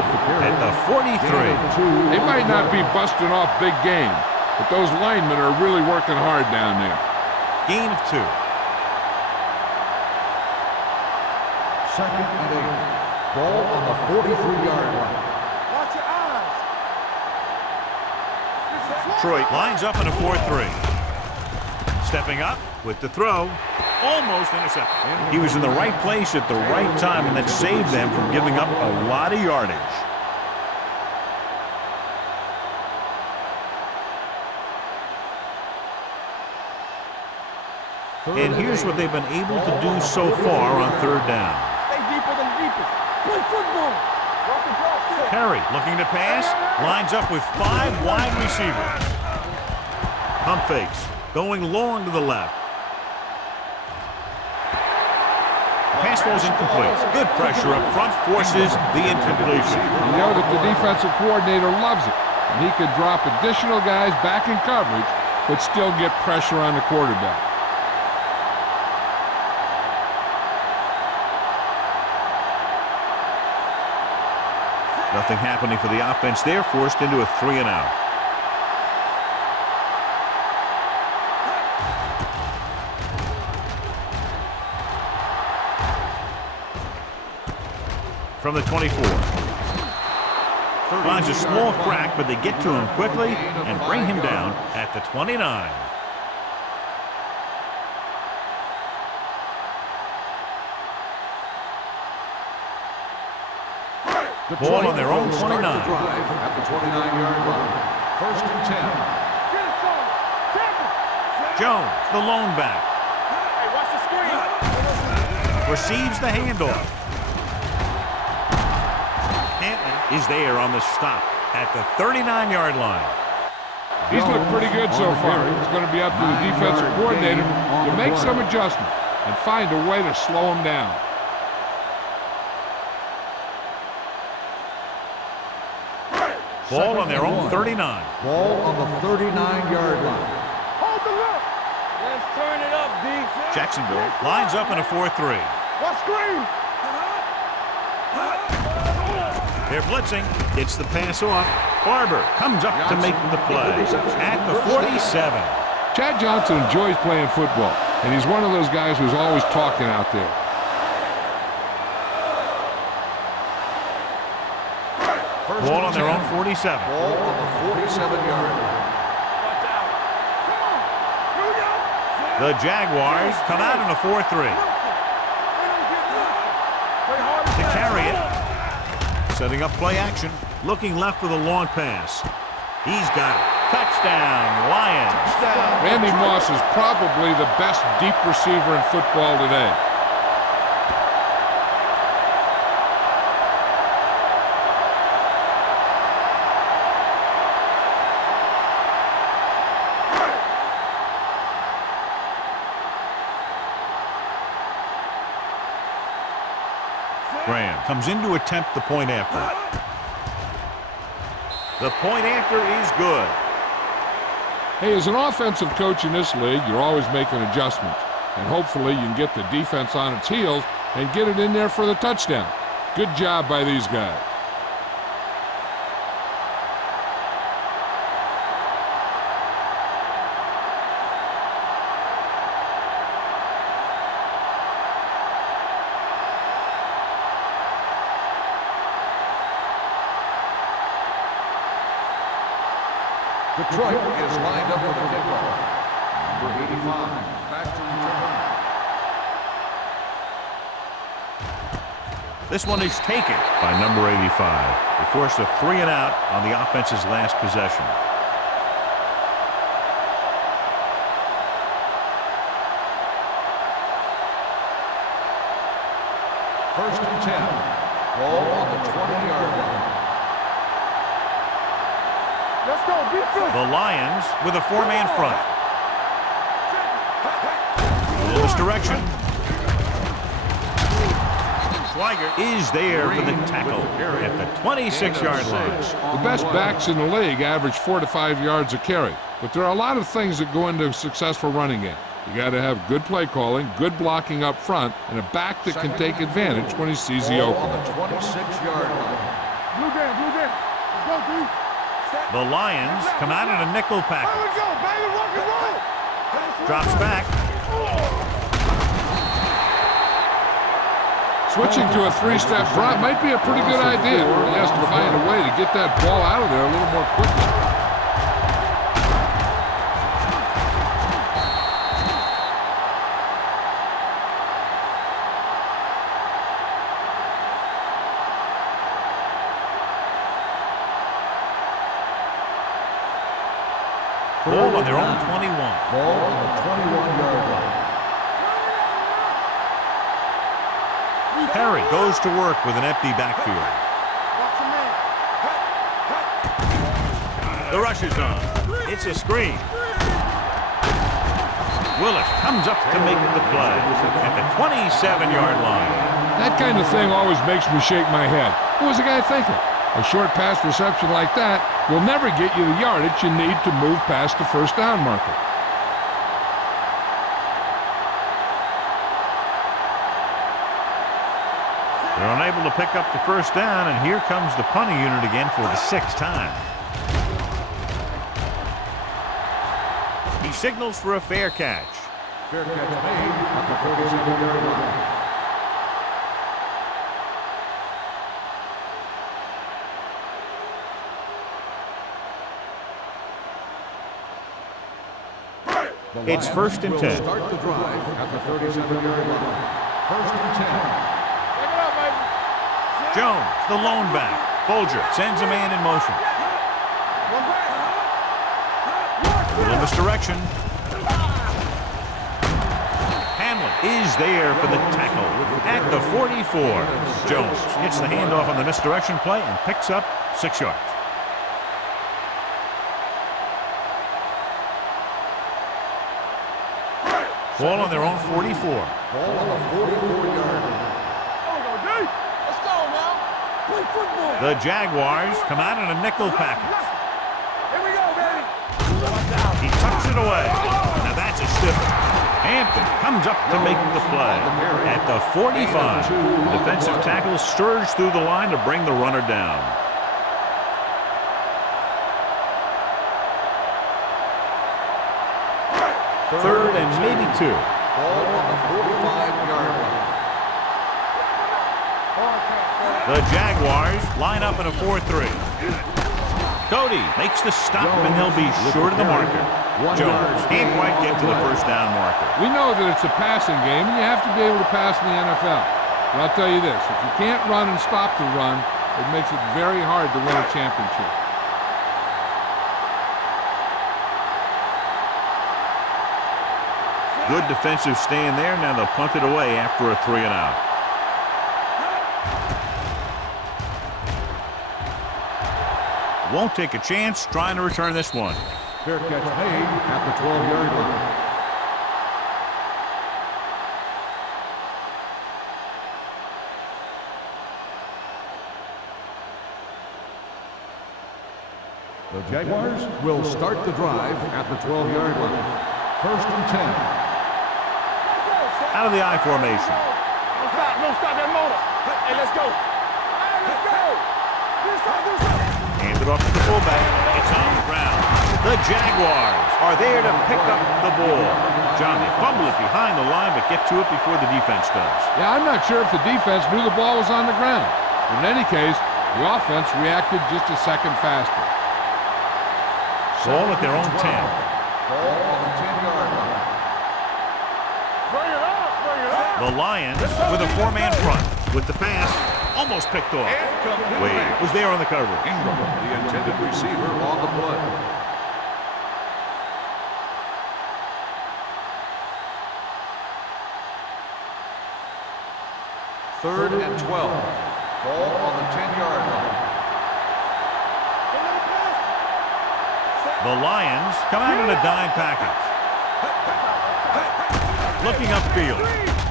at the 43. They might not be busting off big game, but those linemen are really working hard down there. Gain of 2. Second and 8. Ball on the 43-yard line. Watch your eyes. Detroit lines up in a 4-3. Stepping up with the throw. Almost intercepted. He was in the right place at the right time, and that saved them from giving up a lot of yardage. And here's what they've been able to do so far on 3rd down. Stay deeper than deepest. Play football. Perry looking to pass, lines up with 5 wide receivers. Pump fakes, going long to the left. Pass falls incomplete. Good pressure up front forces the incompletion. You know that the defensive coordinator loves it, and he can drop additional guys back in coverage, but still get pressure on the quarterback. Nothing happening for the offense there, forced into a 3 and out. From the 24. Finds a small crack, but they get to him quickly and bring him down at the 29. Ball on their own 29. At the 29-yard line. First and 10. Jones, the lone back. Hey, watch the screen. Receives the handoff. Hampton is there on the stop at the 39-yard line. He's looked pretty good so far. It's going to be up to the defensive coordinator to make some adjustment and find a way to slow him down. Ball on their own 39. Ball on the 39-yard line. Hold the look. Let's turn it up, D. Jacksonville lines up in a 4-3. Watch screen. They're blitzing. Gets the pass off. Barber comes up to make the play at the 47. Chad Johnson enjoys playing football, and he's one of those guys who's always talking out there. Ball on their own 47. Ball on the 47-yard line. The Jaguars come out in a 4-3. To carry it. Setting up play action. Looking left for the long pass. He's got it. Touchdown, Lions. Randy Moss is probably the best deep receiver in football today. Graham comes in to attempt the point after. The point after is good. Hey, as an offensive coach in this league, you're always making adjustments. And hopefully you can get the defense on its heels and get it in there for the touchdown. Good job by these guys. Detroit is lined up for the kickoff. Number 85, back to return. This one is taken by number 85. They forced a 3 and out on the offense's last possession. First and 10. Ball on the 20-yard line. Let's go, defense. The Lions with a 4-man front. A little misdirection. Schweiger is there for the tackle at the 26-yard line. The best backs in the league average 4 to 5 yards a carry, but there are a lot of things that go into a successful running game. You got to have good play calling, good blocking up front, and a back that can take advantage when he sees the opening. On the 26-yard line. Blue game, blue game. Let's go, D. The Lions come out in a nickel There we package. go, baby, rock and roll. Drops back. Switching to a 3-step drop might be a pretty good idea. He has to find a way to get that ball out of there a little more quickly. Ball on their own 21. Ball on the 21-yard line. Perry goes to work with an empty backfield. Watch your man. The rush is on. It's a screen. Willis comes up to make the play at the 27-yard line. That kind of thing always makes me shake my head. What was the guy thinking? A short pass reception like that will never get you the yardage you need to move past the first down marker. They're unable to pick up the first down, and here comes the punting unit again for the 6th time. He signals for a fair catch. Fair catch made at the 47-yard line. It's first and 10. Will start the drive at the 37-yard line. First and 10. Take it up, baby. Jones, the lone back. Folger sends a man in motion. One back. A little misdirection. Hamlin is there for the tackle at the 44. Jones gets the handoff on the misdirection play and picks up 6 yards. Ball on their own 44. Ball on the 44-yard line. Let's go now. Play football. The Jaguars come out in a nickel package. Here we go, baby. He tucks it away. Now that's a stiff one. Hampton comes up to make the play at the 45. Defensive tackle surge through the line to bring the runner down. Third and maybe 2. Ball on the 45-yard line. The Jaguars line up in a 4-3. Cody makes the stop, and they'll be short of the marker. Jones can't quite get to the first down marker. We know that it's a passing game, and you have to be able to pass in the NFL. But I'll tell you this, if you can't run and stop the run, it makes it very hard to win a championship. Good defensive stand there. Now they'll punt it away after a 3 and out. Won't take a chance trying to return this one. Fair catch made at the 12-yard line. The Jaguars will start the drive at the 12-yard line. First and 10. Out of the I formation. Don't stop that motor. Hey, let's go. Hey, let's go. This side. Handed off to the fullback. It's on the ground. The Jaguars are there to pick up the ball. John, they fumble it behind the line, but get to it before the defense does. Yeah, I'm not sure if the defense knew the ball was on the ground. But in any case, the offense reacted just a second faster. Ball at their own 10. Ball on the 10-yard line. Bring it up, bring it up. The Lions with a 4-man front. With the pass, almost picked off. Wade was there on the coverage. Ingram, the intended receiver, on the play. Third and 12. Ball on the 10-yard line. The Lions come out in a dime package. Looking upfield.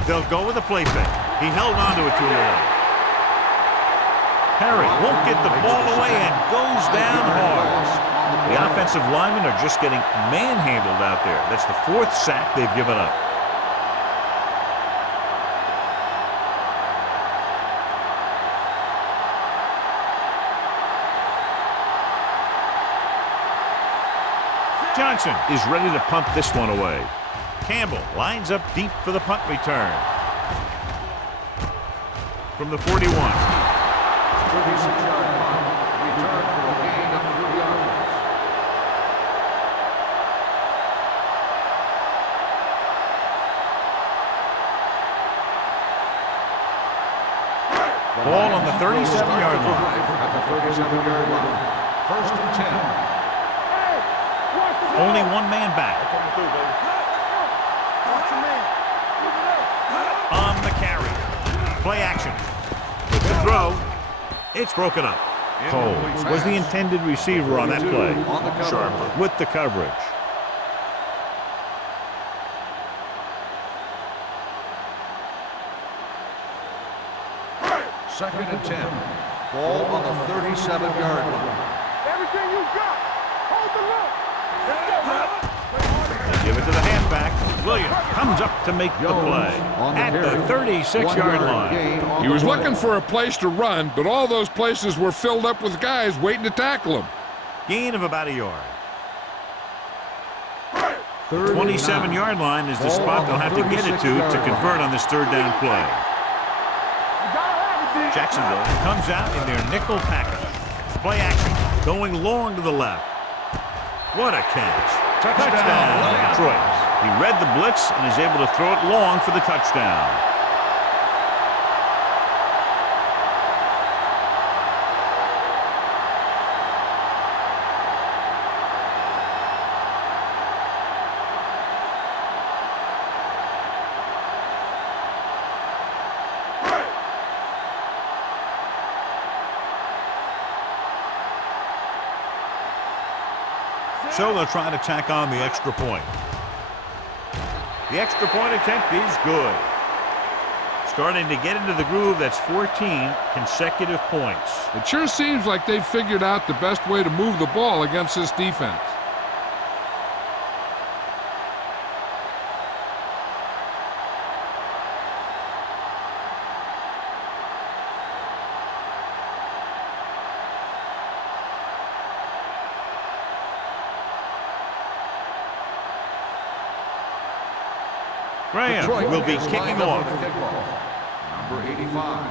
They'll go with a play fake. He held onto it too long. Perry won't get the ball away and goes down hard. The offensive linemen are just getting manhandled out there. That's the 4th sack they've given up. Johnson is ready to punt this one away. Campbell lines up deep for the punt return. From the 41. 36-yard punt. Return for a gain of 3 yards. Ball on the 37-yard line. At the 37-yard line. First and 10. Only 1 man back. On the carry. Play action. With the throw, it's broken up. Cole was the intended receiver on that play. Sharper with the coverage. Second and 10. Ball on the 37-yard line. Everything you got. Hold the look. They give it to the halfback. Williams comes up to make the play at the 36-yard line. He was looking for a place to run, but all those places were filled up with guys waiting to tackle him. Gain of about a yard. The 27-yard line is the spot they'll have to get it to convert on this 3rd down play. Jacksonville comes out in their nickel package. Play action. Going long to the left. What a catch. Touchdown, Detroit. He read the blitz and is able to throw it long for the touchdown. So they'll try to tack on the extra point. The extra point attempt is good. Starting to get into the groove. That's 14 consecutive points. It sure seems like they've figured out the best way to move the ball against this defense. Graham will be kicking off. Number 85.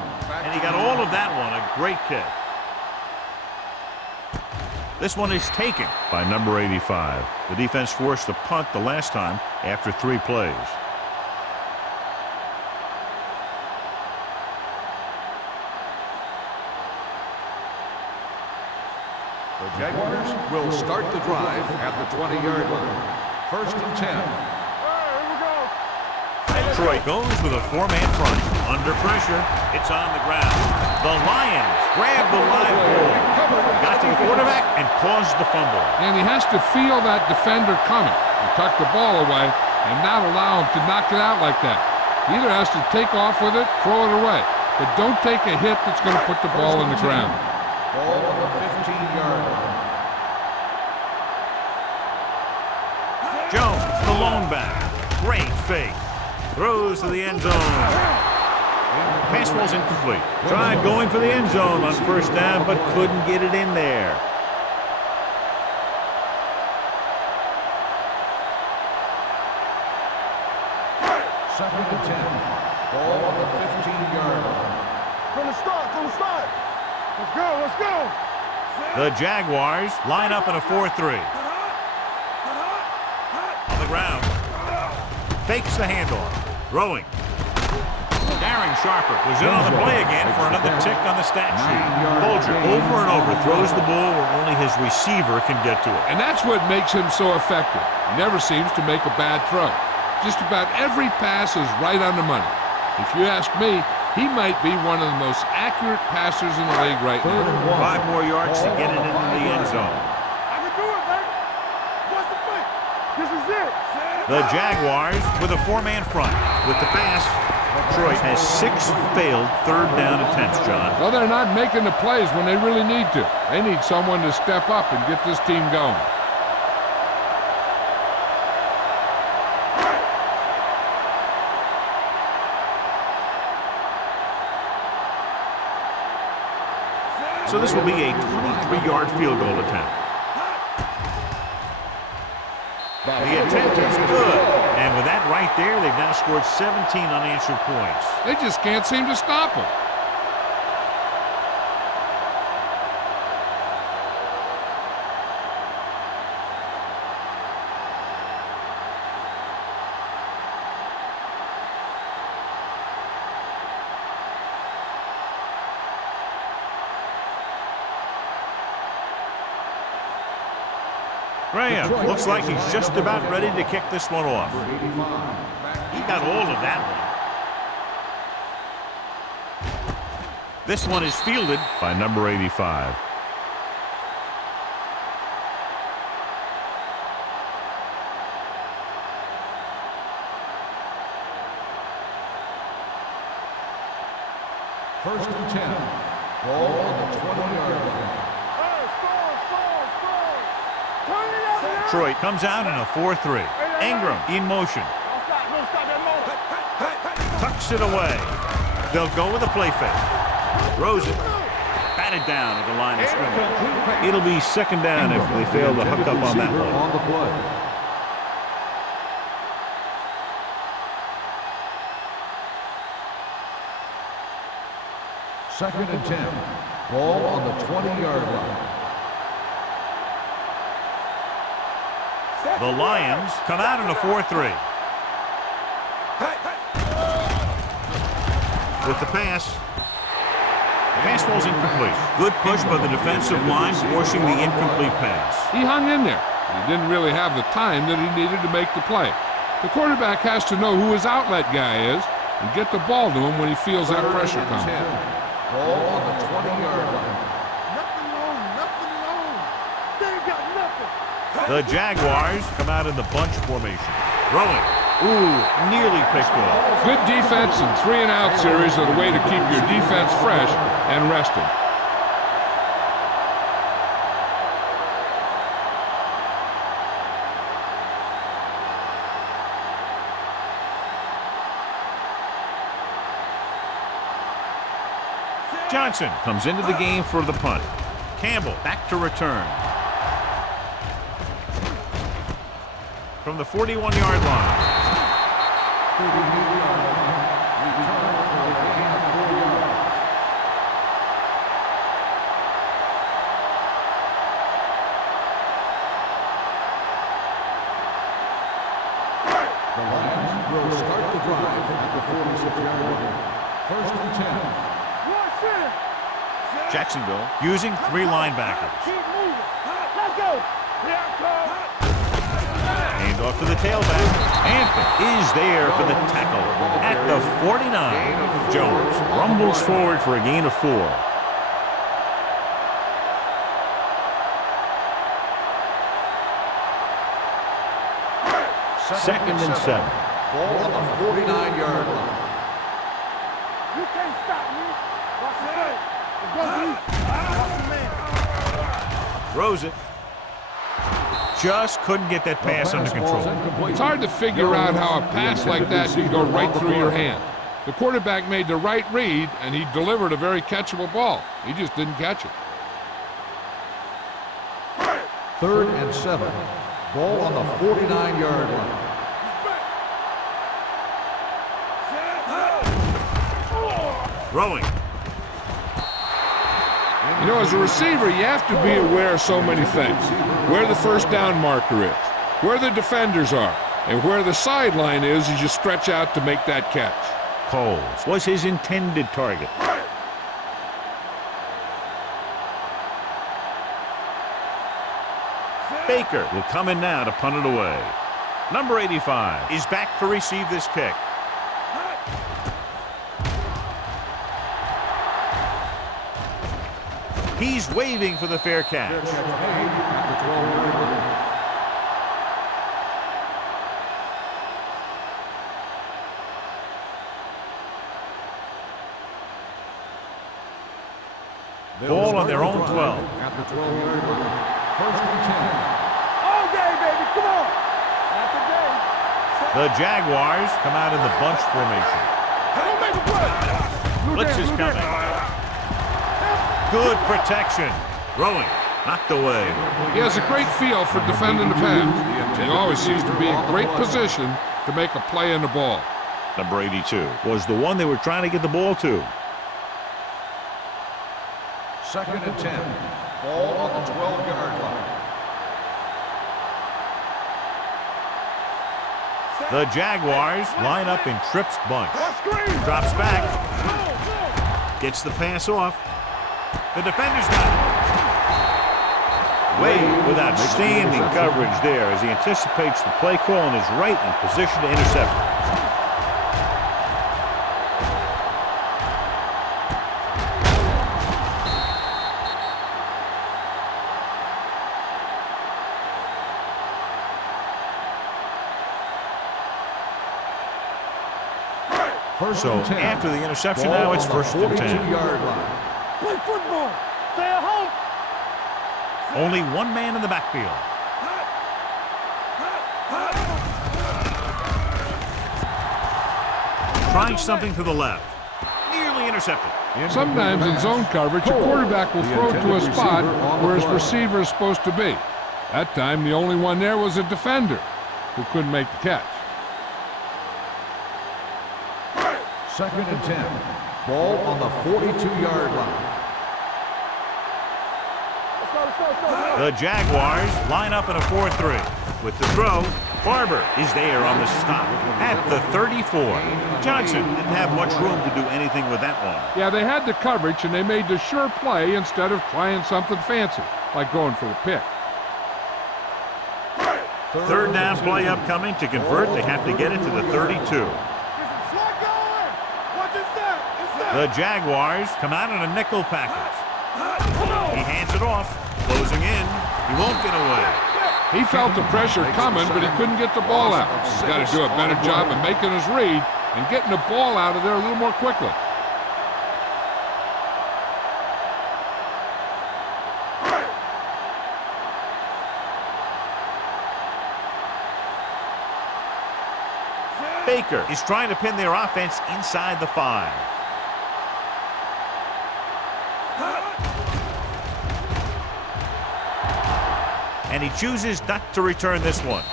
And he got all of that one. A great kick. This one is taken by number 85. The defense forced a punt the last time after 3 plays. The Jaguars will start the drive at the 20-yard line. First and 10. Detroit goes with a 4-man front. Under pressure, it's on the ground. The Lions grab the live ball. Got to the quarterback and caused the fumble. And he has to feel that defender coming and tuck the ball away and not allow him to knock it out like that. He either has to take off with it, throw it away. But don't take a hit that's going to put the ball in the ground. Ball on the 15-yard line. Jones, the lone back. Great fake. Throws to the end zone. Pass ball's incomplete. Tried going for the end zone on 1st down, but couldn't get it in there. Second and 10. Ball on the 15-yard line. From the start. Let's go. The Jaguars line up in a 4-3. fakes the handoff. Throwing. Darren Sharper was in on the play again for another tick on the stat sheet. Bolger over and over throws the ball where only his receiver can get to it. And that's what makes him so effective. He never seems to make a bad throw. Just about every pass is right on the money. If you ask me, he might be one of the most accurate passers in the league right now. 5 more yards to get it into the end zone. I can do it, baby. What's the play? This is it. The Jaguars with a 4-man front. With the pass, Detroit has 6 failed third down attempts, John. Well, they're not making the plays when they really need to. They need someone to step up and get this team going. So this will be a 23-yard field goal attempt. The attempt is good. And with that right there, they've now scored 17 unanswered points. They just can't seem to stop them. Graham looks like he's just about ready to kick this one off. He got all of that one. This one is fielded by number 85. First and 10. Ball on the 20-yard line. Detroit comes out in a 4-3. Ingram in motion. Tucks it away. They'll go with a play fake. Throws it. Batted down at the line of scrimmage. It'll be second down if they fail to hook up on that one. On the play. Second and 10. Ball on the 20-yard line. The Lions come out in a 4-3. With the pass. Pass ball's incomplete. Good push by the defensive line, forcing the incomplete pass. He hung in there. He didn't really have the time that he needed to make the play. The quarterback has to know who his outlet guy is and get the ball to him when he feels that pressure coming. Ball on the 20-yard line. Nothing long, nothing long. They ain't got nothing. The Jaguars come out in the bunch formation. Throwing. Ooh, nearly picked off. Good defense and 3-and-out series are the way to keep your defense fresh and rested. Johnson comes into the game for the punt. Campbell back to return. From the 41-yard line. The Lions will start the drive at the 46-yard line. First and 10. Jacksonville using 3 linebackers. Keep moving. Let's go. Hand off to the tailback. Hampton is there for the tackle at the 49. Jones rumbles forward for a gain of 4. Second and 7. Ball on the 49-yard line. You can't stop me. Watch the play. Let's go, dude. Watch the man. Throws it. Just couldn't get that pass under control. It's hard to figure out how a pass like that can go right through your hand. The quarterback made the right read, and he delivered a very catchable ball. He just didn't catch it. Third and 7. Ball on the 49-yard line. Throwing. You know, as a receiver, you have to be aware of so many things. Where the first down marker is, where the defenders are, And where the sideline is you stretch out to make that catch. Coles was his intended target. Baker will come in now to punt it away. Number 85 is back to receive this kick. He's waving for the fair catch. At the 12-yard line. Ball on their own 12. At the 12-yard line. First and 10. All day, baby. Come on. Not today. The Jaguars come out in the bunch formation. Don't make a play. Blitz is coming. Good protection. Throwing. Knocked away. He has a great feel for defending the pass. He always seems to be in great position to make a play in the ball. Number 82 was the one they were trying to get the ball to. Second and 10. Ball on the 12-yard line. The Jaguars line up in trips bunch. Drops back. Gets the pass off. The defender's got it. Wade with outstanding coverage there as he anticipates the play call and is right in position to intercept it. So after the interception, now it's first and 10. Play football. Stay at home. Only one man in the backfield. Trying something to the left. Nearly intercepted. Sometimes in zone coverage, a quarterback will throw to a spot where his receiver is supposed to be. That time, the only one there was a defender who couldn't make the catch. Second and 10. Ball on the 42-yard line. The Jaguars line up in a 4-3. With the throw, Barber is there on the stop at the 34. Johnson didn't have much room to do anything with that one. Yeah, they had the coverage, and they made the sure play instead of trying something fancy, like going for the pick. Third down play upcoming. To convert, they have to get it to the 32. The Jaguars come out in a nickel package. He hands it off, closing in. He won't get away. He felt the pressure coming, but he couldn't get the ball out. He's got to do a better job of making his read and getting the ball out of there a little more quickly. Baker is trying to pin their offense inside the 5. And he chooses not to return this one.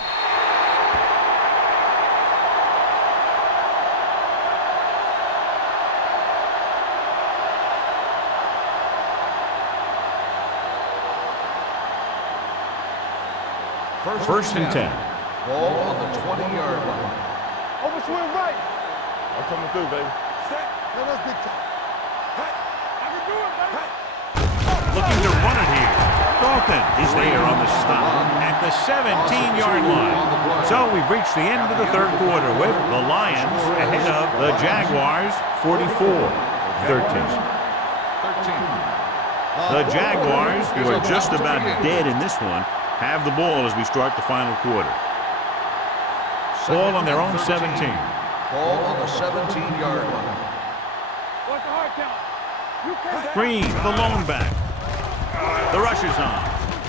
First and 10. Ball on the 20-yard line. Over swing right. I'm coming through, baby. Set. No, that's big time. Hey, I can do it, baby. Looking to run it here. Dalton is there on the stop at the 17-yard line. So we've reached the end of the third quarter with the Lions ahead of the Jaguars 44-13. The Jaguars, who are just about dead in this one, have the ball as we start the final quarter. Ball on their own 17. Ball on the 17-yard line. What's the hard count? Green, the lone back. The rush is on.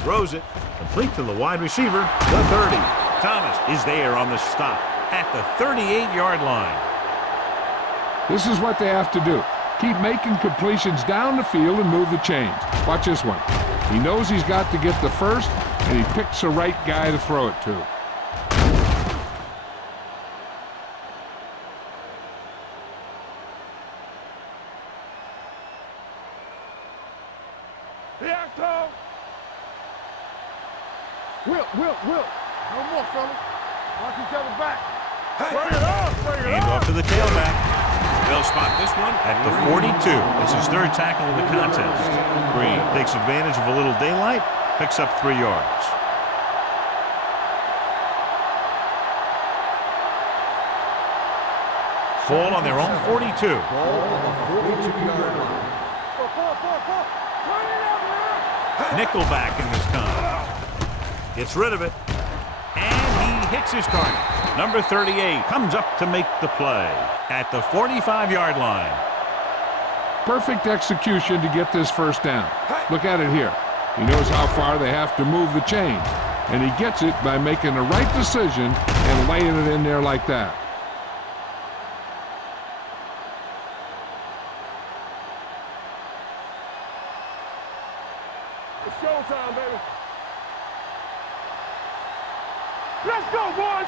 Throws it. Complete to the wide receiver, the 30. Thomas is there on the stop at the 38-yard line. This is what they have to do. Keep making completions down the field and move the chains. Watch this one. He knows he's got to get the first, and he picks the right guy to throw it to. Will. No more, fellas. Watch each other back. Bring it up. Bring it Hands up. off to the tailback. They'll spot this one at the 42. It's his third tackle of the contest. Green takes advantage of a little daylight, picks up 3 yards. Ball on their own 42. Ball on the 42-yard line. Four. Turn it up now. Nickelback in this time. Gets rid of it. And he hits his target. Number 38 comes up to make the play at the 45-yard line. Perfect execution to get this first down. Look at it here. He knows how far they have to move the chain, and he gets it by making the right decision and laying it in there like that. It's showtime, baby. Let's go, boys.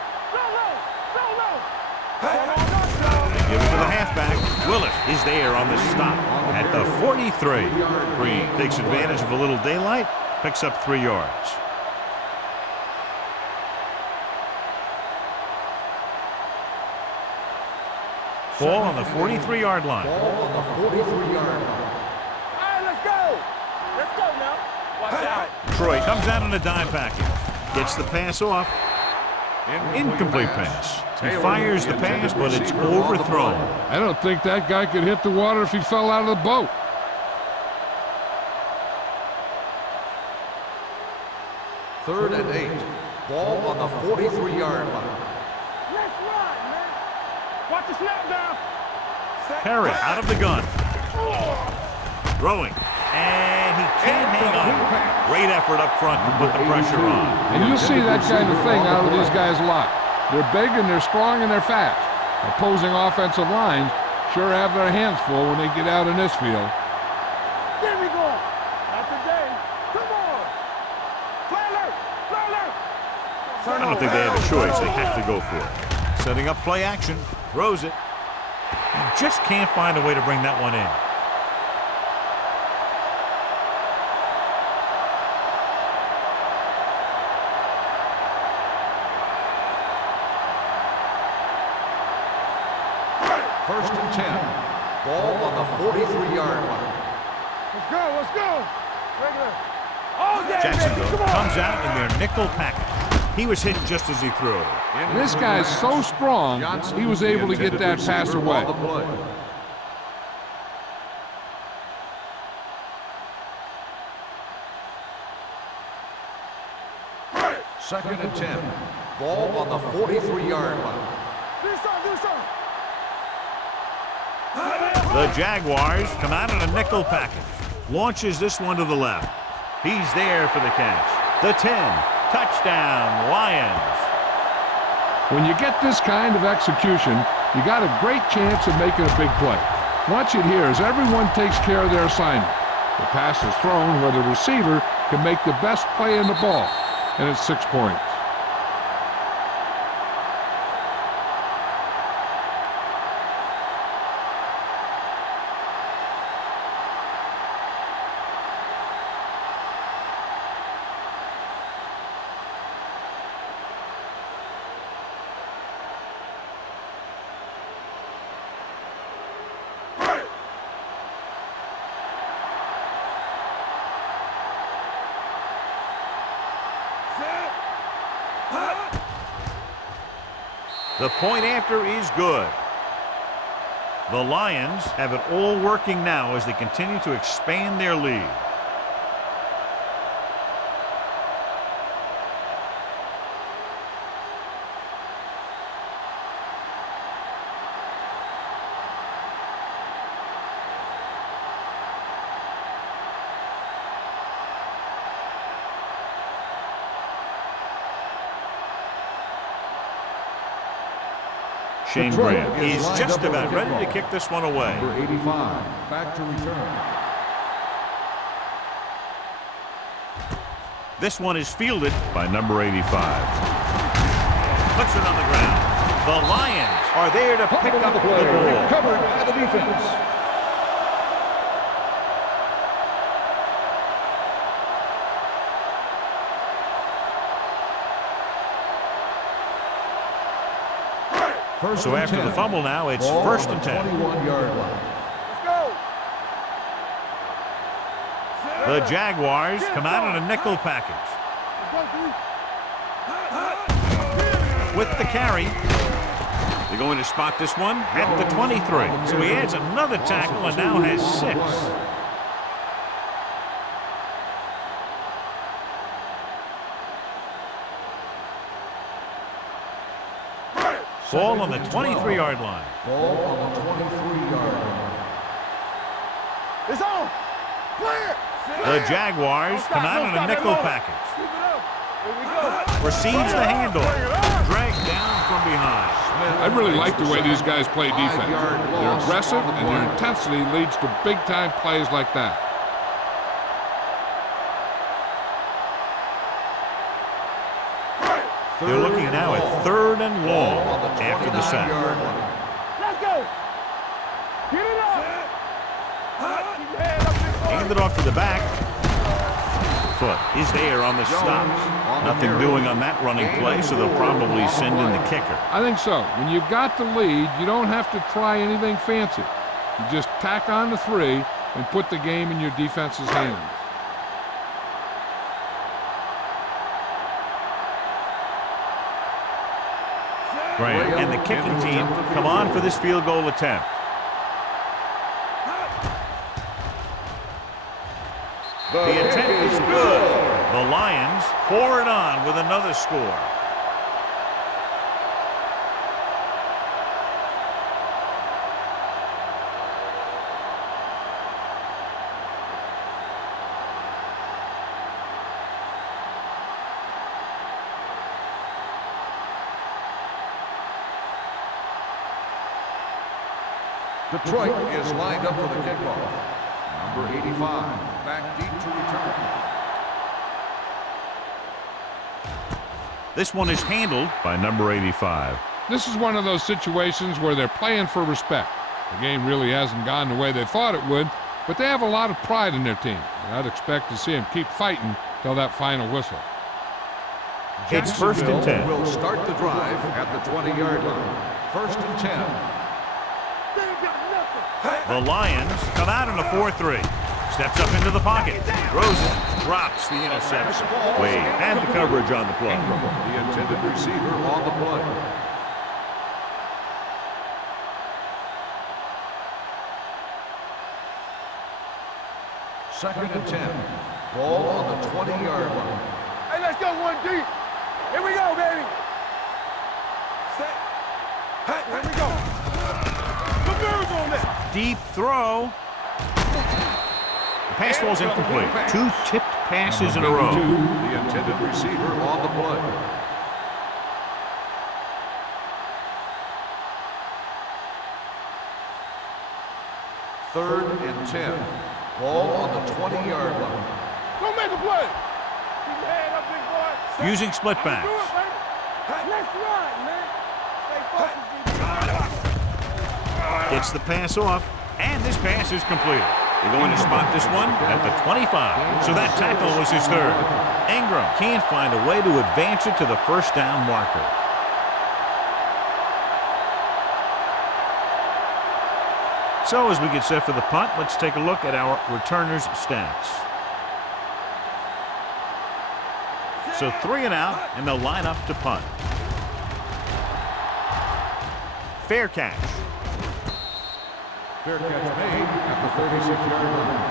Solo. Give it to the halfback. Willis is there on the stop at the 43. Green takes advantage of a little daylight, picks up 3 yards. Ball on the 43-yard line. Ball on the 43-yard line. All right, let's go. Let's go now. Watch out. Troy comes out in a dime package. Gets the pass off. Incomplete pass. He fires the pass, but it's overthrown. I don't think that guy could hit the water if he fell out of the boat. Third and 8. Ball on the 43-yard line. Let's run, man. Watch the snap down. Perry out of the gun. Throwing. And he can't hang on. Great effort up front to put the pressure on. And you'll see that kind of thing out of these guys a lot. They're big and they're strong and they're fast. Opposing offensive lines sure have their hands full when they get out in this field. There we go. Not today. Come on. Play alert. I don't think they have a choice. They have to go for it. Setting up play action. Throws it. He just can't find a way to bring that one in. First and 10. Ball on the 43-yard line. Let's go. Regular. Oh, yeah, Jacksonville baby. Come on. comes out in their nickel package. He was hit just as he threw it. And this guy's so strong, he was able to get that pass away. Second and 10. Ball on the 43-yard line. Do something. The Jaguars come out in a nickel package. Launches this one to the left. He's there for the catch. The 10. Touchdown, Lions. When you get this kind of execution, you got a great chance of making a big play. Watch it here as everyone takes care of their assignment. The pass is thrown where the receiver can make the best play in the ball, and it's 6 points. The point after is good. The Lions have it all working now as they continue to expand their lead. Shane Graham is just about ready to kick this one away. Number 85, back to return. This one is fielded by number 85. Puts it on the ground. The Lions are there to pick up the ball. Covered by the defense. So after the fumble now, it's first and 10. 21-yard line. The Jaguars come out in a nickel package. With the carry, they're going to spot this one at the 23. So he adds another tackle and now has 6. Ball on the 23-yard line. Ball on the 23-yard line. It's on. Clear. The Jaguars come out in a nickel package. Here we go. Receives the handoff. Dragged down from behind. I really like the way these guys play defense. They're aggressive, and their intensity leads to big-time plays like that. They're looking now at 3rd and long after the sack. Let's go. Get it up. Keep your head up, big boy. Hand it off to the back. Foot is there on the stop. Nothing doing on that running play, so they'll probably send in the kicker. I think so. When you've got the lead, you don't have to try anything fancy. You just tack on the 3 and put the game in your defense's hands. Graham and the kicking team come on for this field goal attempt. The attempt is good. The Lions pour it on with another score. Detroit is lined up for the kickoff. Number 85, back deep to return. This one is handled by number 85. This is one of those situations where they're playing for respect. The game really hasn't gone the way they thought it would, but they have a lot of pride in their team. And I'd expect to see them keep fighting till that final whistle. It's first and 10. Will start the drive at the 20-yard line. First and 10. The Lions come out in a 4-3. Steps up into the pocket. Throws it. Drops the interception. Wade had the coverage on the play. The intended receiver on the play. Second and 10. Ball on the 20-yard line. Hey, let's go one deep. Here we go, baby. Here we go. Put nerves on that. Deep throw. The pass falls incomplete. 2 tipped passes in a row. The intended receiver on the play. Third and 10. Ball on the 20-yard line. Don't make a play. Keep your head up, big boy. Using split backs. Let's run, man. Stay focused. Gets the pass off, and this pass is completed. They're going to spot this one at the 25. So that tackle was his 3rd. Ingram can't find a way to advance it to the first down marker. So as we get set for the punt, let's take a look at our returners' stats. So 3 and out, and they'll line up to punt. Fair catch. Fair catch made at the 36-yard line.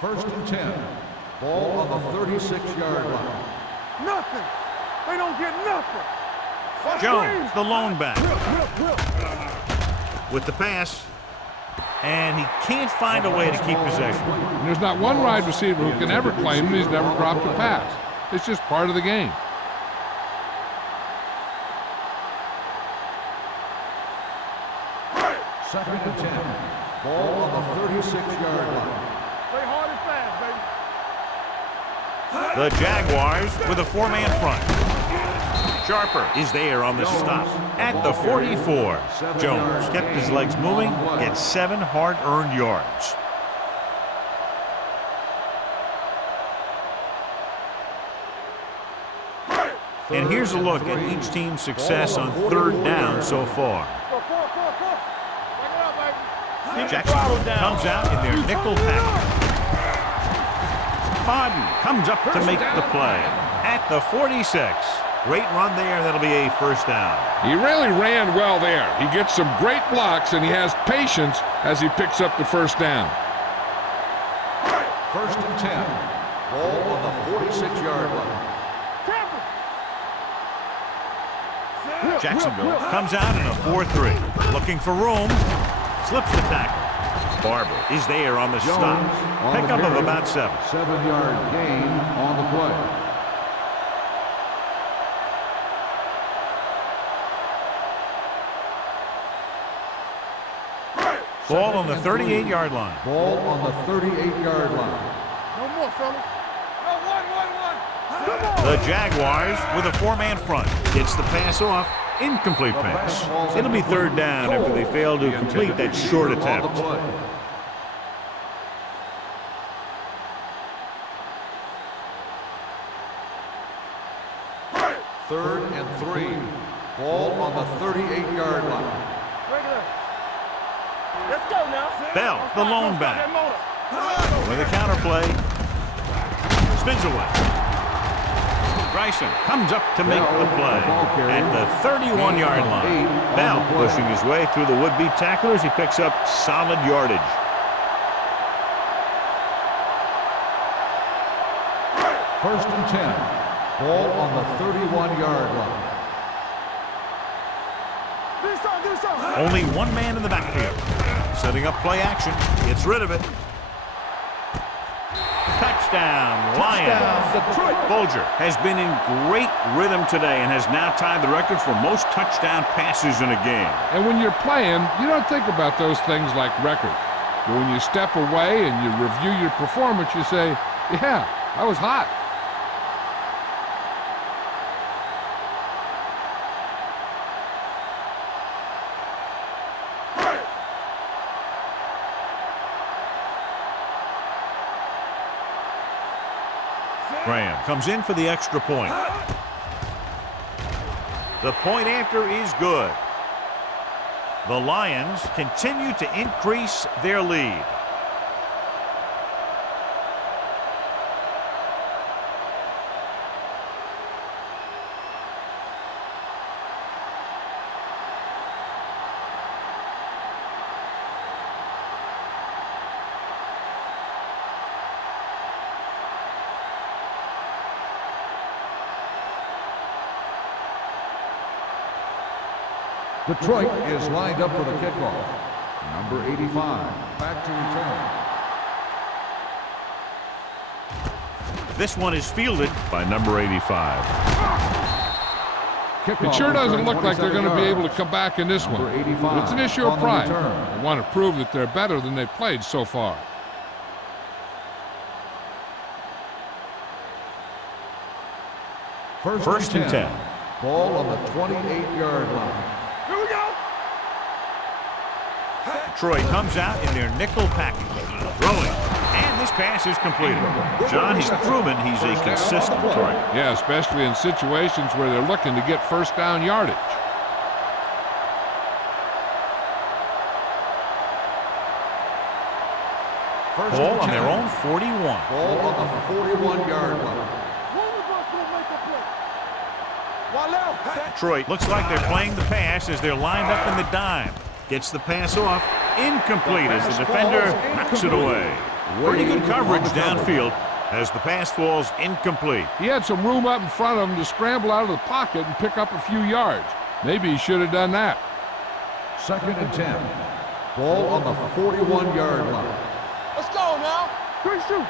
First and 10. Ball on the 36-yard line. Nothing. They don't get nothing. Jones, the lone back. With the pass. And he can't find a way to keep possession. And there's not one wide receiver who can ever claim that he's never dropped a pass. It's just part of the game. Second and 10. Ball on the 36-yard line. Play hard and fast, baby. The Jaguars with a 4-man front. Sharper is there on the stop at the 44. Jones kept his legs moving, gets 7 hard-earned yards. And here's a look at each team's success on third down so far. Jackson comes out in their nickel package. Bodden comes up to make the play at the 46. Great run there. That'll be a first down. He really ran well there. He gets some great blocks, and he has patience as he picks up the first down. First and 10. Ball on the 46-yard line. Jacksonville comes out in a 4-3. Looking for room. Slips the tackle. Barber is there on the stop. Pickup of about 7. 7-yard gain on the play. Ball on the 38-yard line. Ball on the 38-yard line. No more, fellas. No, one. The Jaguars with a 4-man front. Gets the pass off. Incomplete pass. It'll be third down after they fail to complete that short attempt. Third and 3. Ball on the 38-yard line. Let's go now. Bell, the lone back. With a counter play. Spins away. Bryson comes up to make the play at the 31-yard line. Bell pushing his way through the would-be tacklers. He picks up solid yardage. First and 10. Ball on the 31-yard line. Only one man in the backfield. Setting up play action. Gets rid of it. Touchdown, Lions. Bolger has been in great rhythm today and has now tied the record for most touchdown passes in a game. And when you're playing, you don't think about those things like records. But when you step away and you review your performance, you say, yeah, I was hot. Graham comes in for the extra point. The point after is good. The Lions continue to increase their lead. Detroit is lined up for the kickoff. Number 85, back to return. This one is fielded by number 85. It sure doesn't look like they're going to be able to come back in this one. But it's an issue of pride. They want to prove that they're better than they've played so far. First and 10. Ball on the 28-yard line. Here we go. Detroit comes out in their nickel package. Throwing. And this pass is completed. John, he's proven he's a consistent target. Yeah, especially in situations where they're looking to get first down yardage. Ball on their own 41. Ball on the 41-yard line. Detroit looks like they're playing the pass as they're lined up in the dime. Gets the pass off. Incomplete as the defender knocks it away. Pretty good coverage downfield as the pass falls incomplete. He had some room up in front of him to scramble out of the pocket and pick up a few yards. Maybe he should have done that. Second and 10. Ball on the 41-yard line. Let's go now. Good shoot.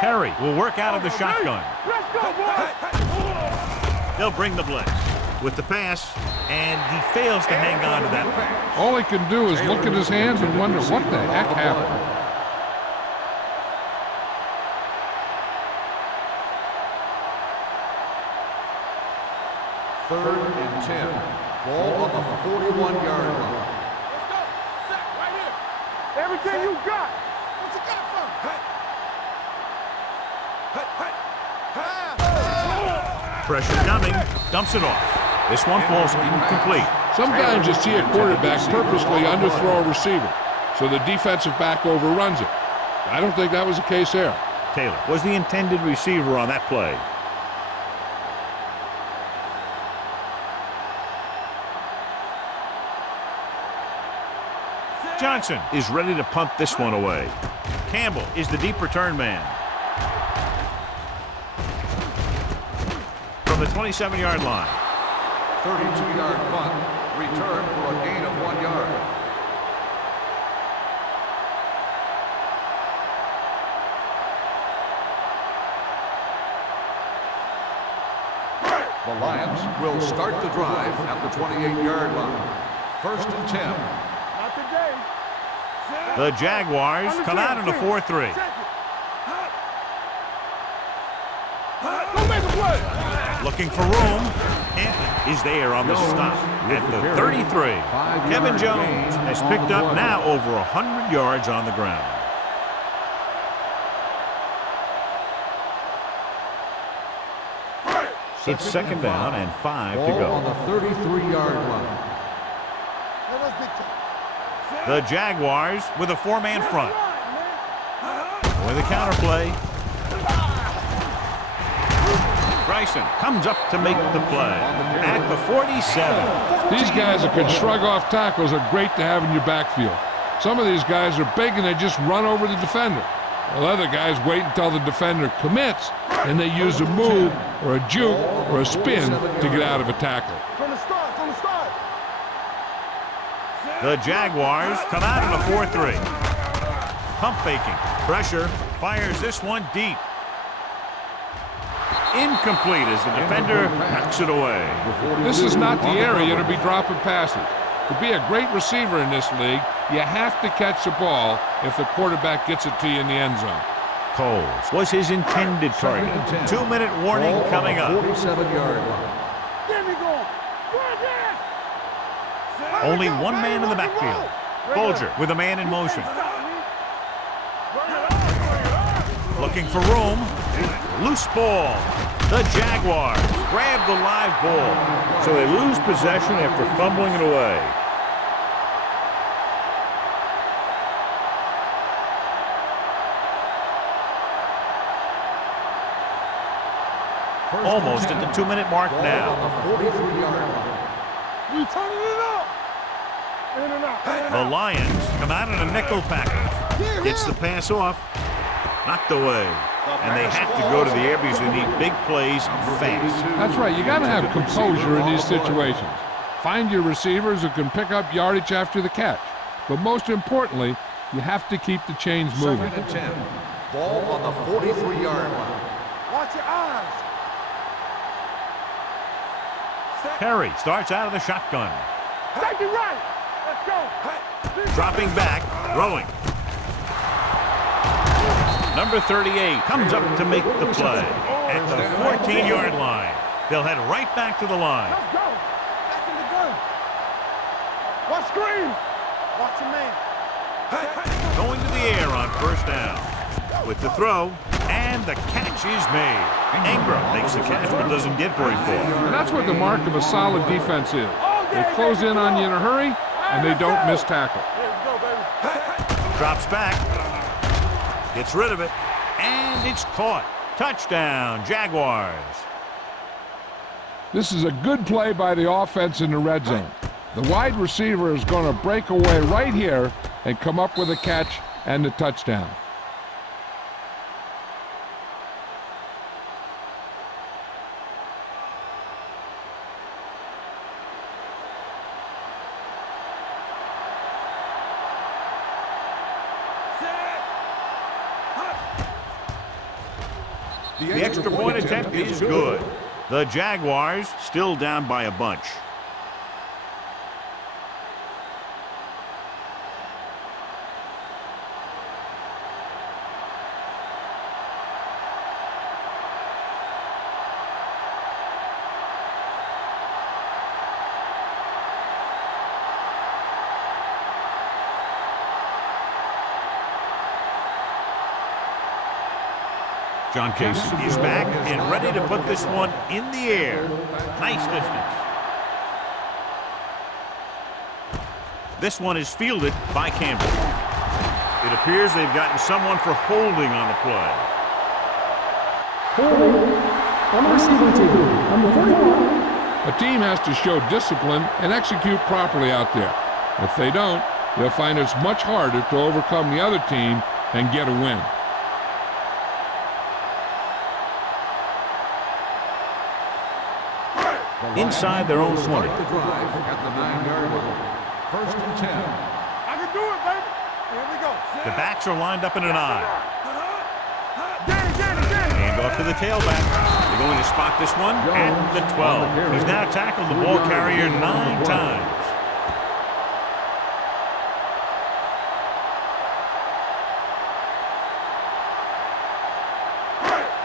Perry will work out of the shotgun. Let's go, boy. They'll bring the blitz with the pass, and he fails to hang on to that pass. All he can do is look at his hands and wonder what the heck happened. Third and 10. Ball on the 41-yard line. Let's go. Set right here. Everything you got. What you got for me? Pressure coming. Dumps it off. This one falls incomplete. Sometimes you see a quarterback purposely underthrow a receiver, so the defensive back overruns it. I don't think that was the case there. Taylor was the intended receiver on that play. Johnson is ready to punt this one away. Campbell is the deep return man. From the 27-yard line. 32-yard punt. Return for a gain of 1 yard. The Lions will start the drive at the 28-yard line. 1st and 10. Not today. The Jaguars come out in a 4-3. Don't make a play. Looking for room. Hampton is there on the stop at the 33. Kevin Jones has picked up now over 100 yards on the ground. It's 2nd down and 5 to go. On the 33-yard line. The Jaguars with a 4-man front. With a counter play. Bryson comes up to make the play at the 47. These guys that can shrug off tackles are great to have in your backfield. Some of these guys are big and they just run over the defender. While other guys wait until the defender commits and they use a move or a juke or a spin to get out of a tackle. From the start, from the start. The Jaguars come out in a 4-3. Pump faking. Pressure. Fires this one deep. Incomplete as the defender knocks it away. This is not the area to be dropping passes. To be a great receiver in this league, you have to catch the ball if the quarterback gets it to you in the end zone. Coles was his intended target. 2-minute warning coming up. 47-yard line. Get me going. Right there. Only one man in the backfield. Bolger with a man in motion. Looking for room. Loose ball. The Jaguars grab the live ball. So they lose possession after fumbling it away. Almost at the 2-minute mark now. 43-yard line. We turning it up. In and out. The Lions come out in a nickel package. Gets the pass off. Knocked away. And they have to go to the air because they need big plays fast. That's right. You got to have composure in these situations. Find your receivers who can pick up yardage after the catch. But most importantly, you have to keep the chains moving. 2nd and 10. Ball on the 43-yard line. Watch your eyes. Perry starts out of the shotgun. Safety right. Let's go. Dropping back, throwing. Number 38 comes up to make the play at the 14-yard line. They'll head right back to the line. Let's go. Back in the gun. Watch screen. Watch your man. Going to the air on 1st down. With the throw, and the catch is made. Ingram makes the catch but doesn't get very far. And that's what the mark of a solid defense is. They close in on you in a hurry, and they don't miss tackle. Let's go, baby. Drops back. Gets rid of it. And it's caught. Touchdown, Jaguars. This is a good play by the offense in the red zone. The wide receiver is going to break away right here and come up with a catch and the touchdown. The extra point attempt is good. The Jaguars still down by a bunch. John Casey is back and ready to put this one in the air. Nice distance. This one is fielded by Campbell. It appears they've gotten someone for holding on the play. Holding on the receiving team. Number 41. A team has to show discipline and execute properly out there. If they don't, they'll find it's much harder to overcome the other team and get a win. Inside their own 20. Start the drive at the 9-yard line. First and 10. I can do it, baby. Here we go. The backs are lined up in an I. Danny. Hand off to the tailback. They're going to spot this one at the 12. He's now tackled the ball carrier 9 times.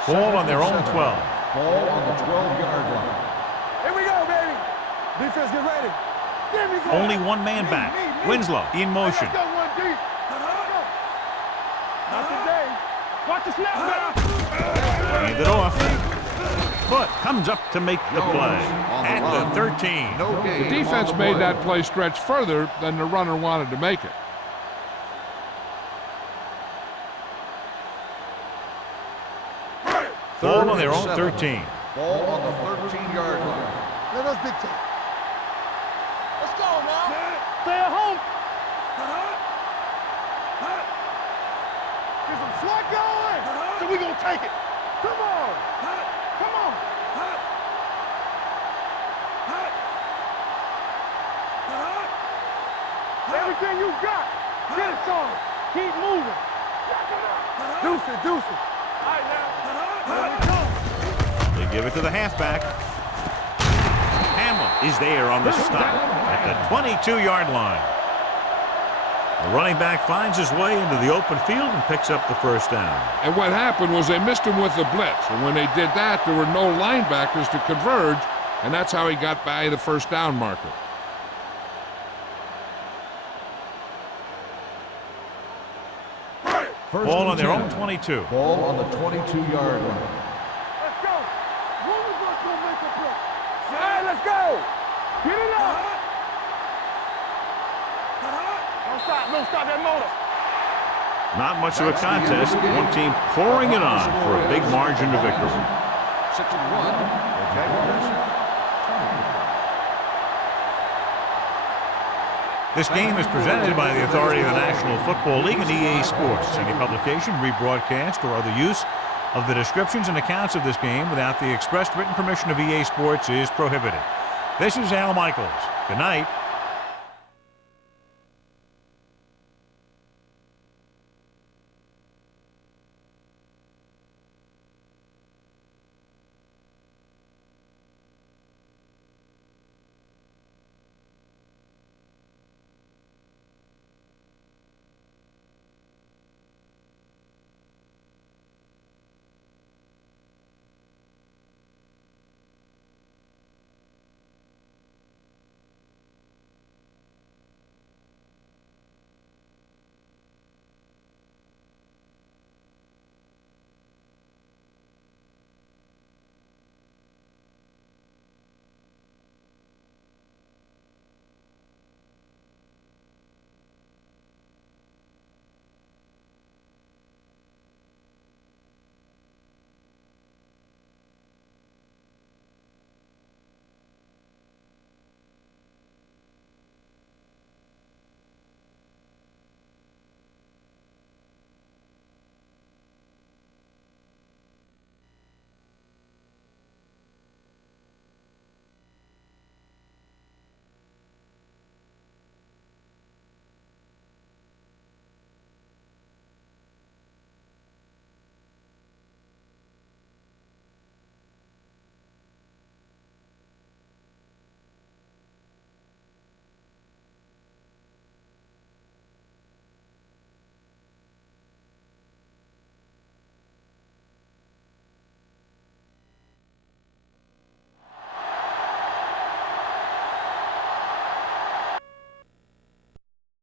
Ball on their own 12. Ball on the 12-yard line. Here we go, baby. Defense, get ready. Give me some. Only one man back. Winslow in motion. Let's go, one deep. Not today. Watch the snap back. Hand it off. Foot comes up to make the play at the 13. No gain. The defense made that play stretch further than the runner wanted to make it. Ball on their own 13. Ball on the 13-yard line. Let us dictate. Let's go now. Stay at home. Get some slack going. So we gonna take it. Come on. Come on. Everything you got. Get it, son. Keep moving. Deuce it. All right, now. Here we go. They give it to the halfback. Hamlin is there on the stop at the 22-yard line. The running back finds his way into the open field and picks up the first down. And what happened was they missed him with the blitz. And when they did that, there were no linebackers to converge, and that's how he got by the first down marker. Ball on their own 22. Ball on the 22-yard line. Let's go. One of us gonna make a play. All right, let's go. Get it up. Don't stop that motor. Not much of a contest. One team pouring it on for a big margin of victory. 6-1. The Jaguars. This game is presented by the authority of the National Football League and EA Sports. Any publication, rebroadcast, or other use of the descriptions and accounts of this game without the expressed written permission of EA Sports is prohibited. This is Al Michaels. Good night.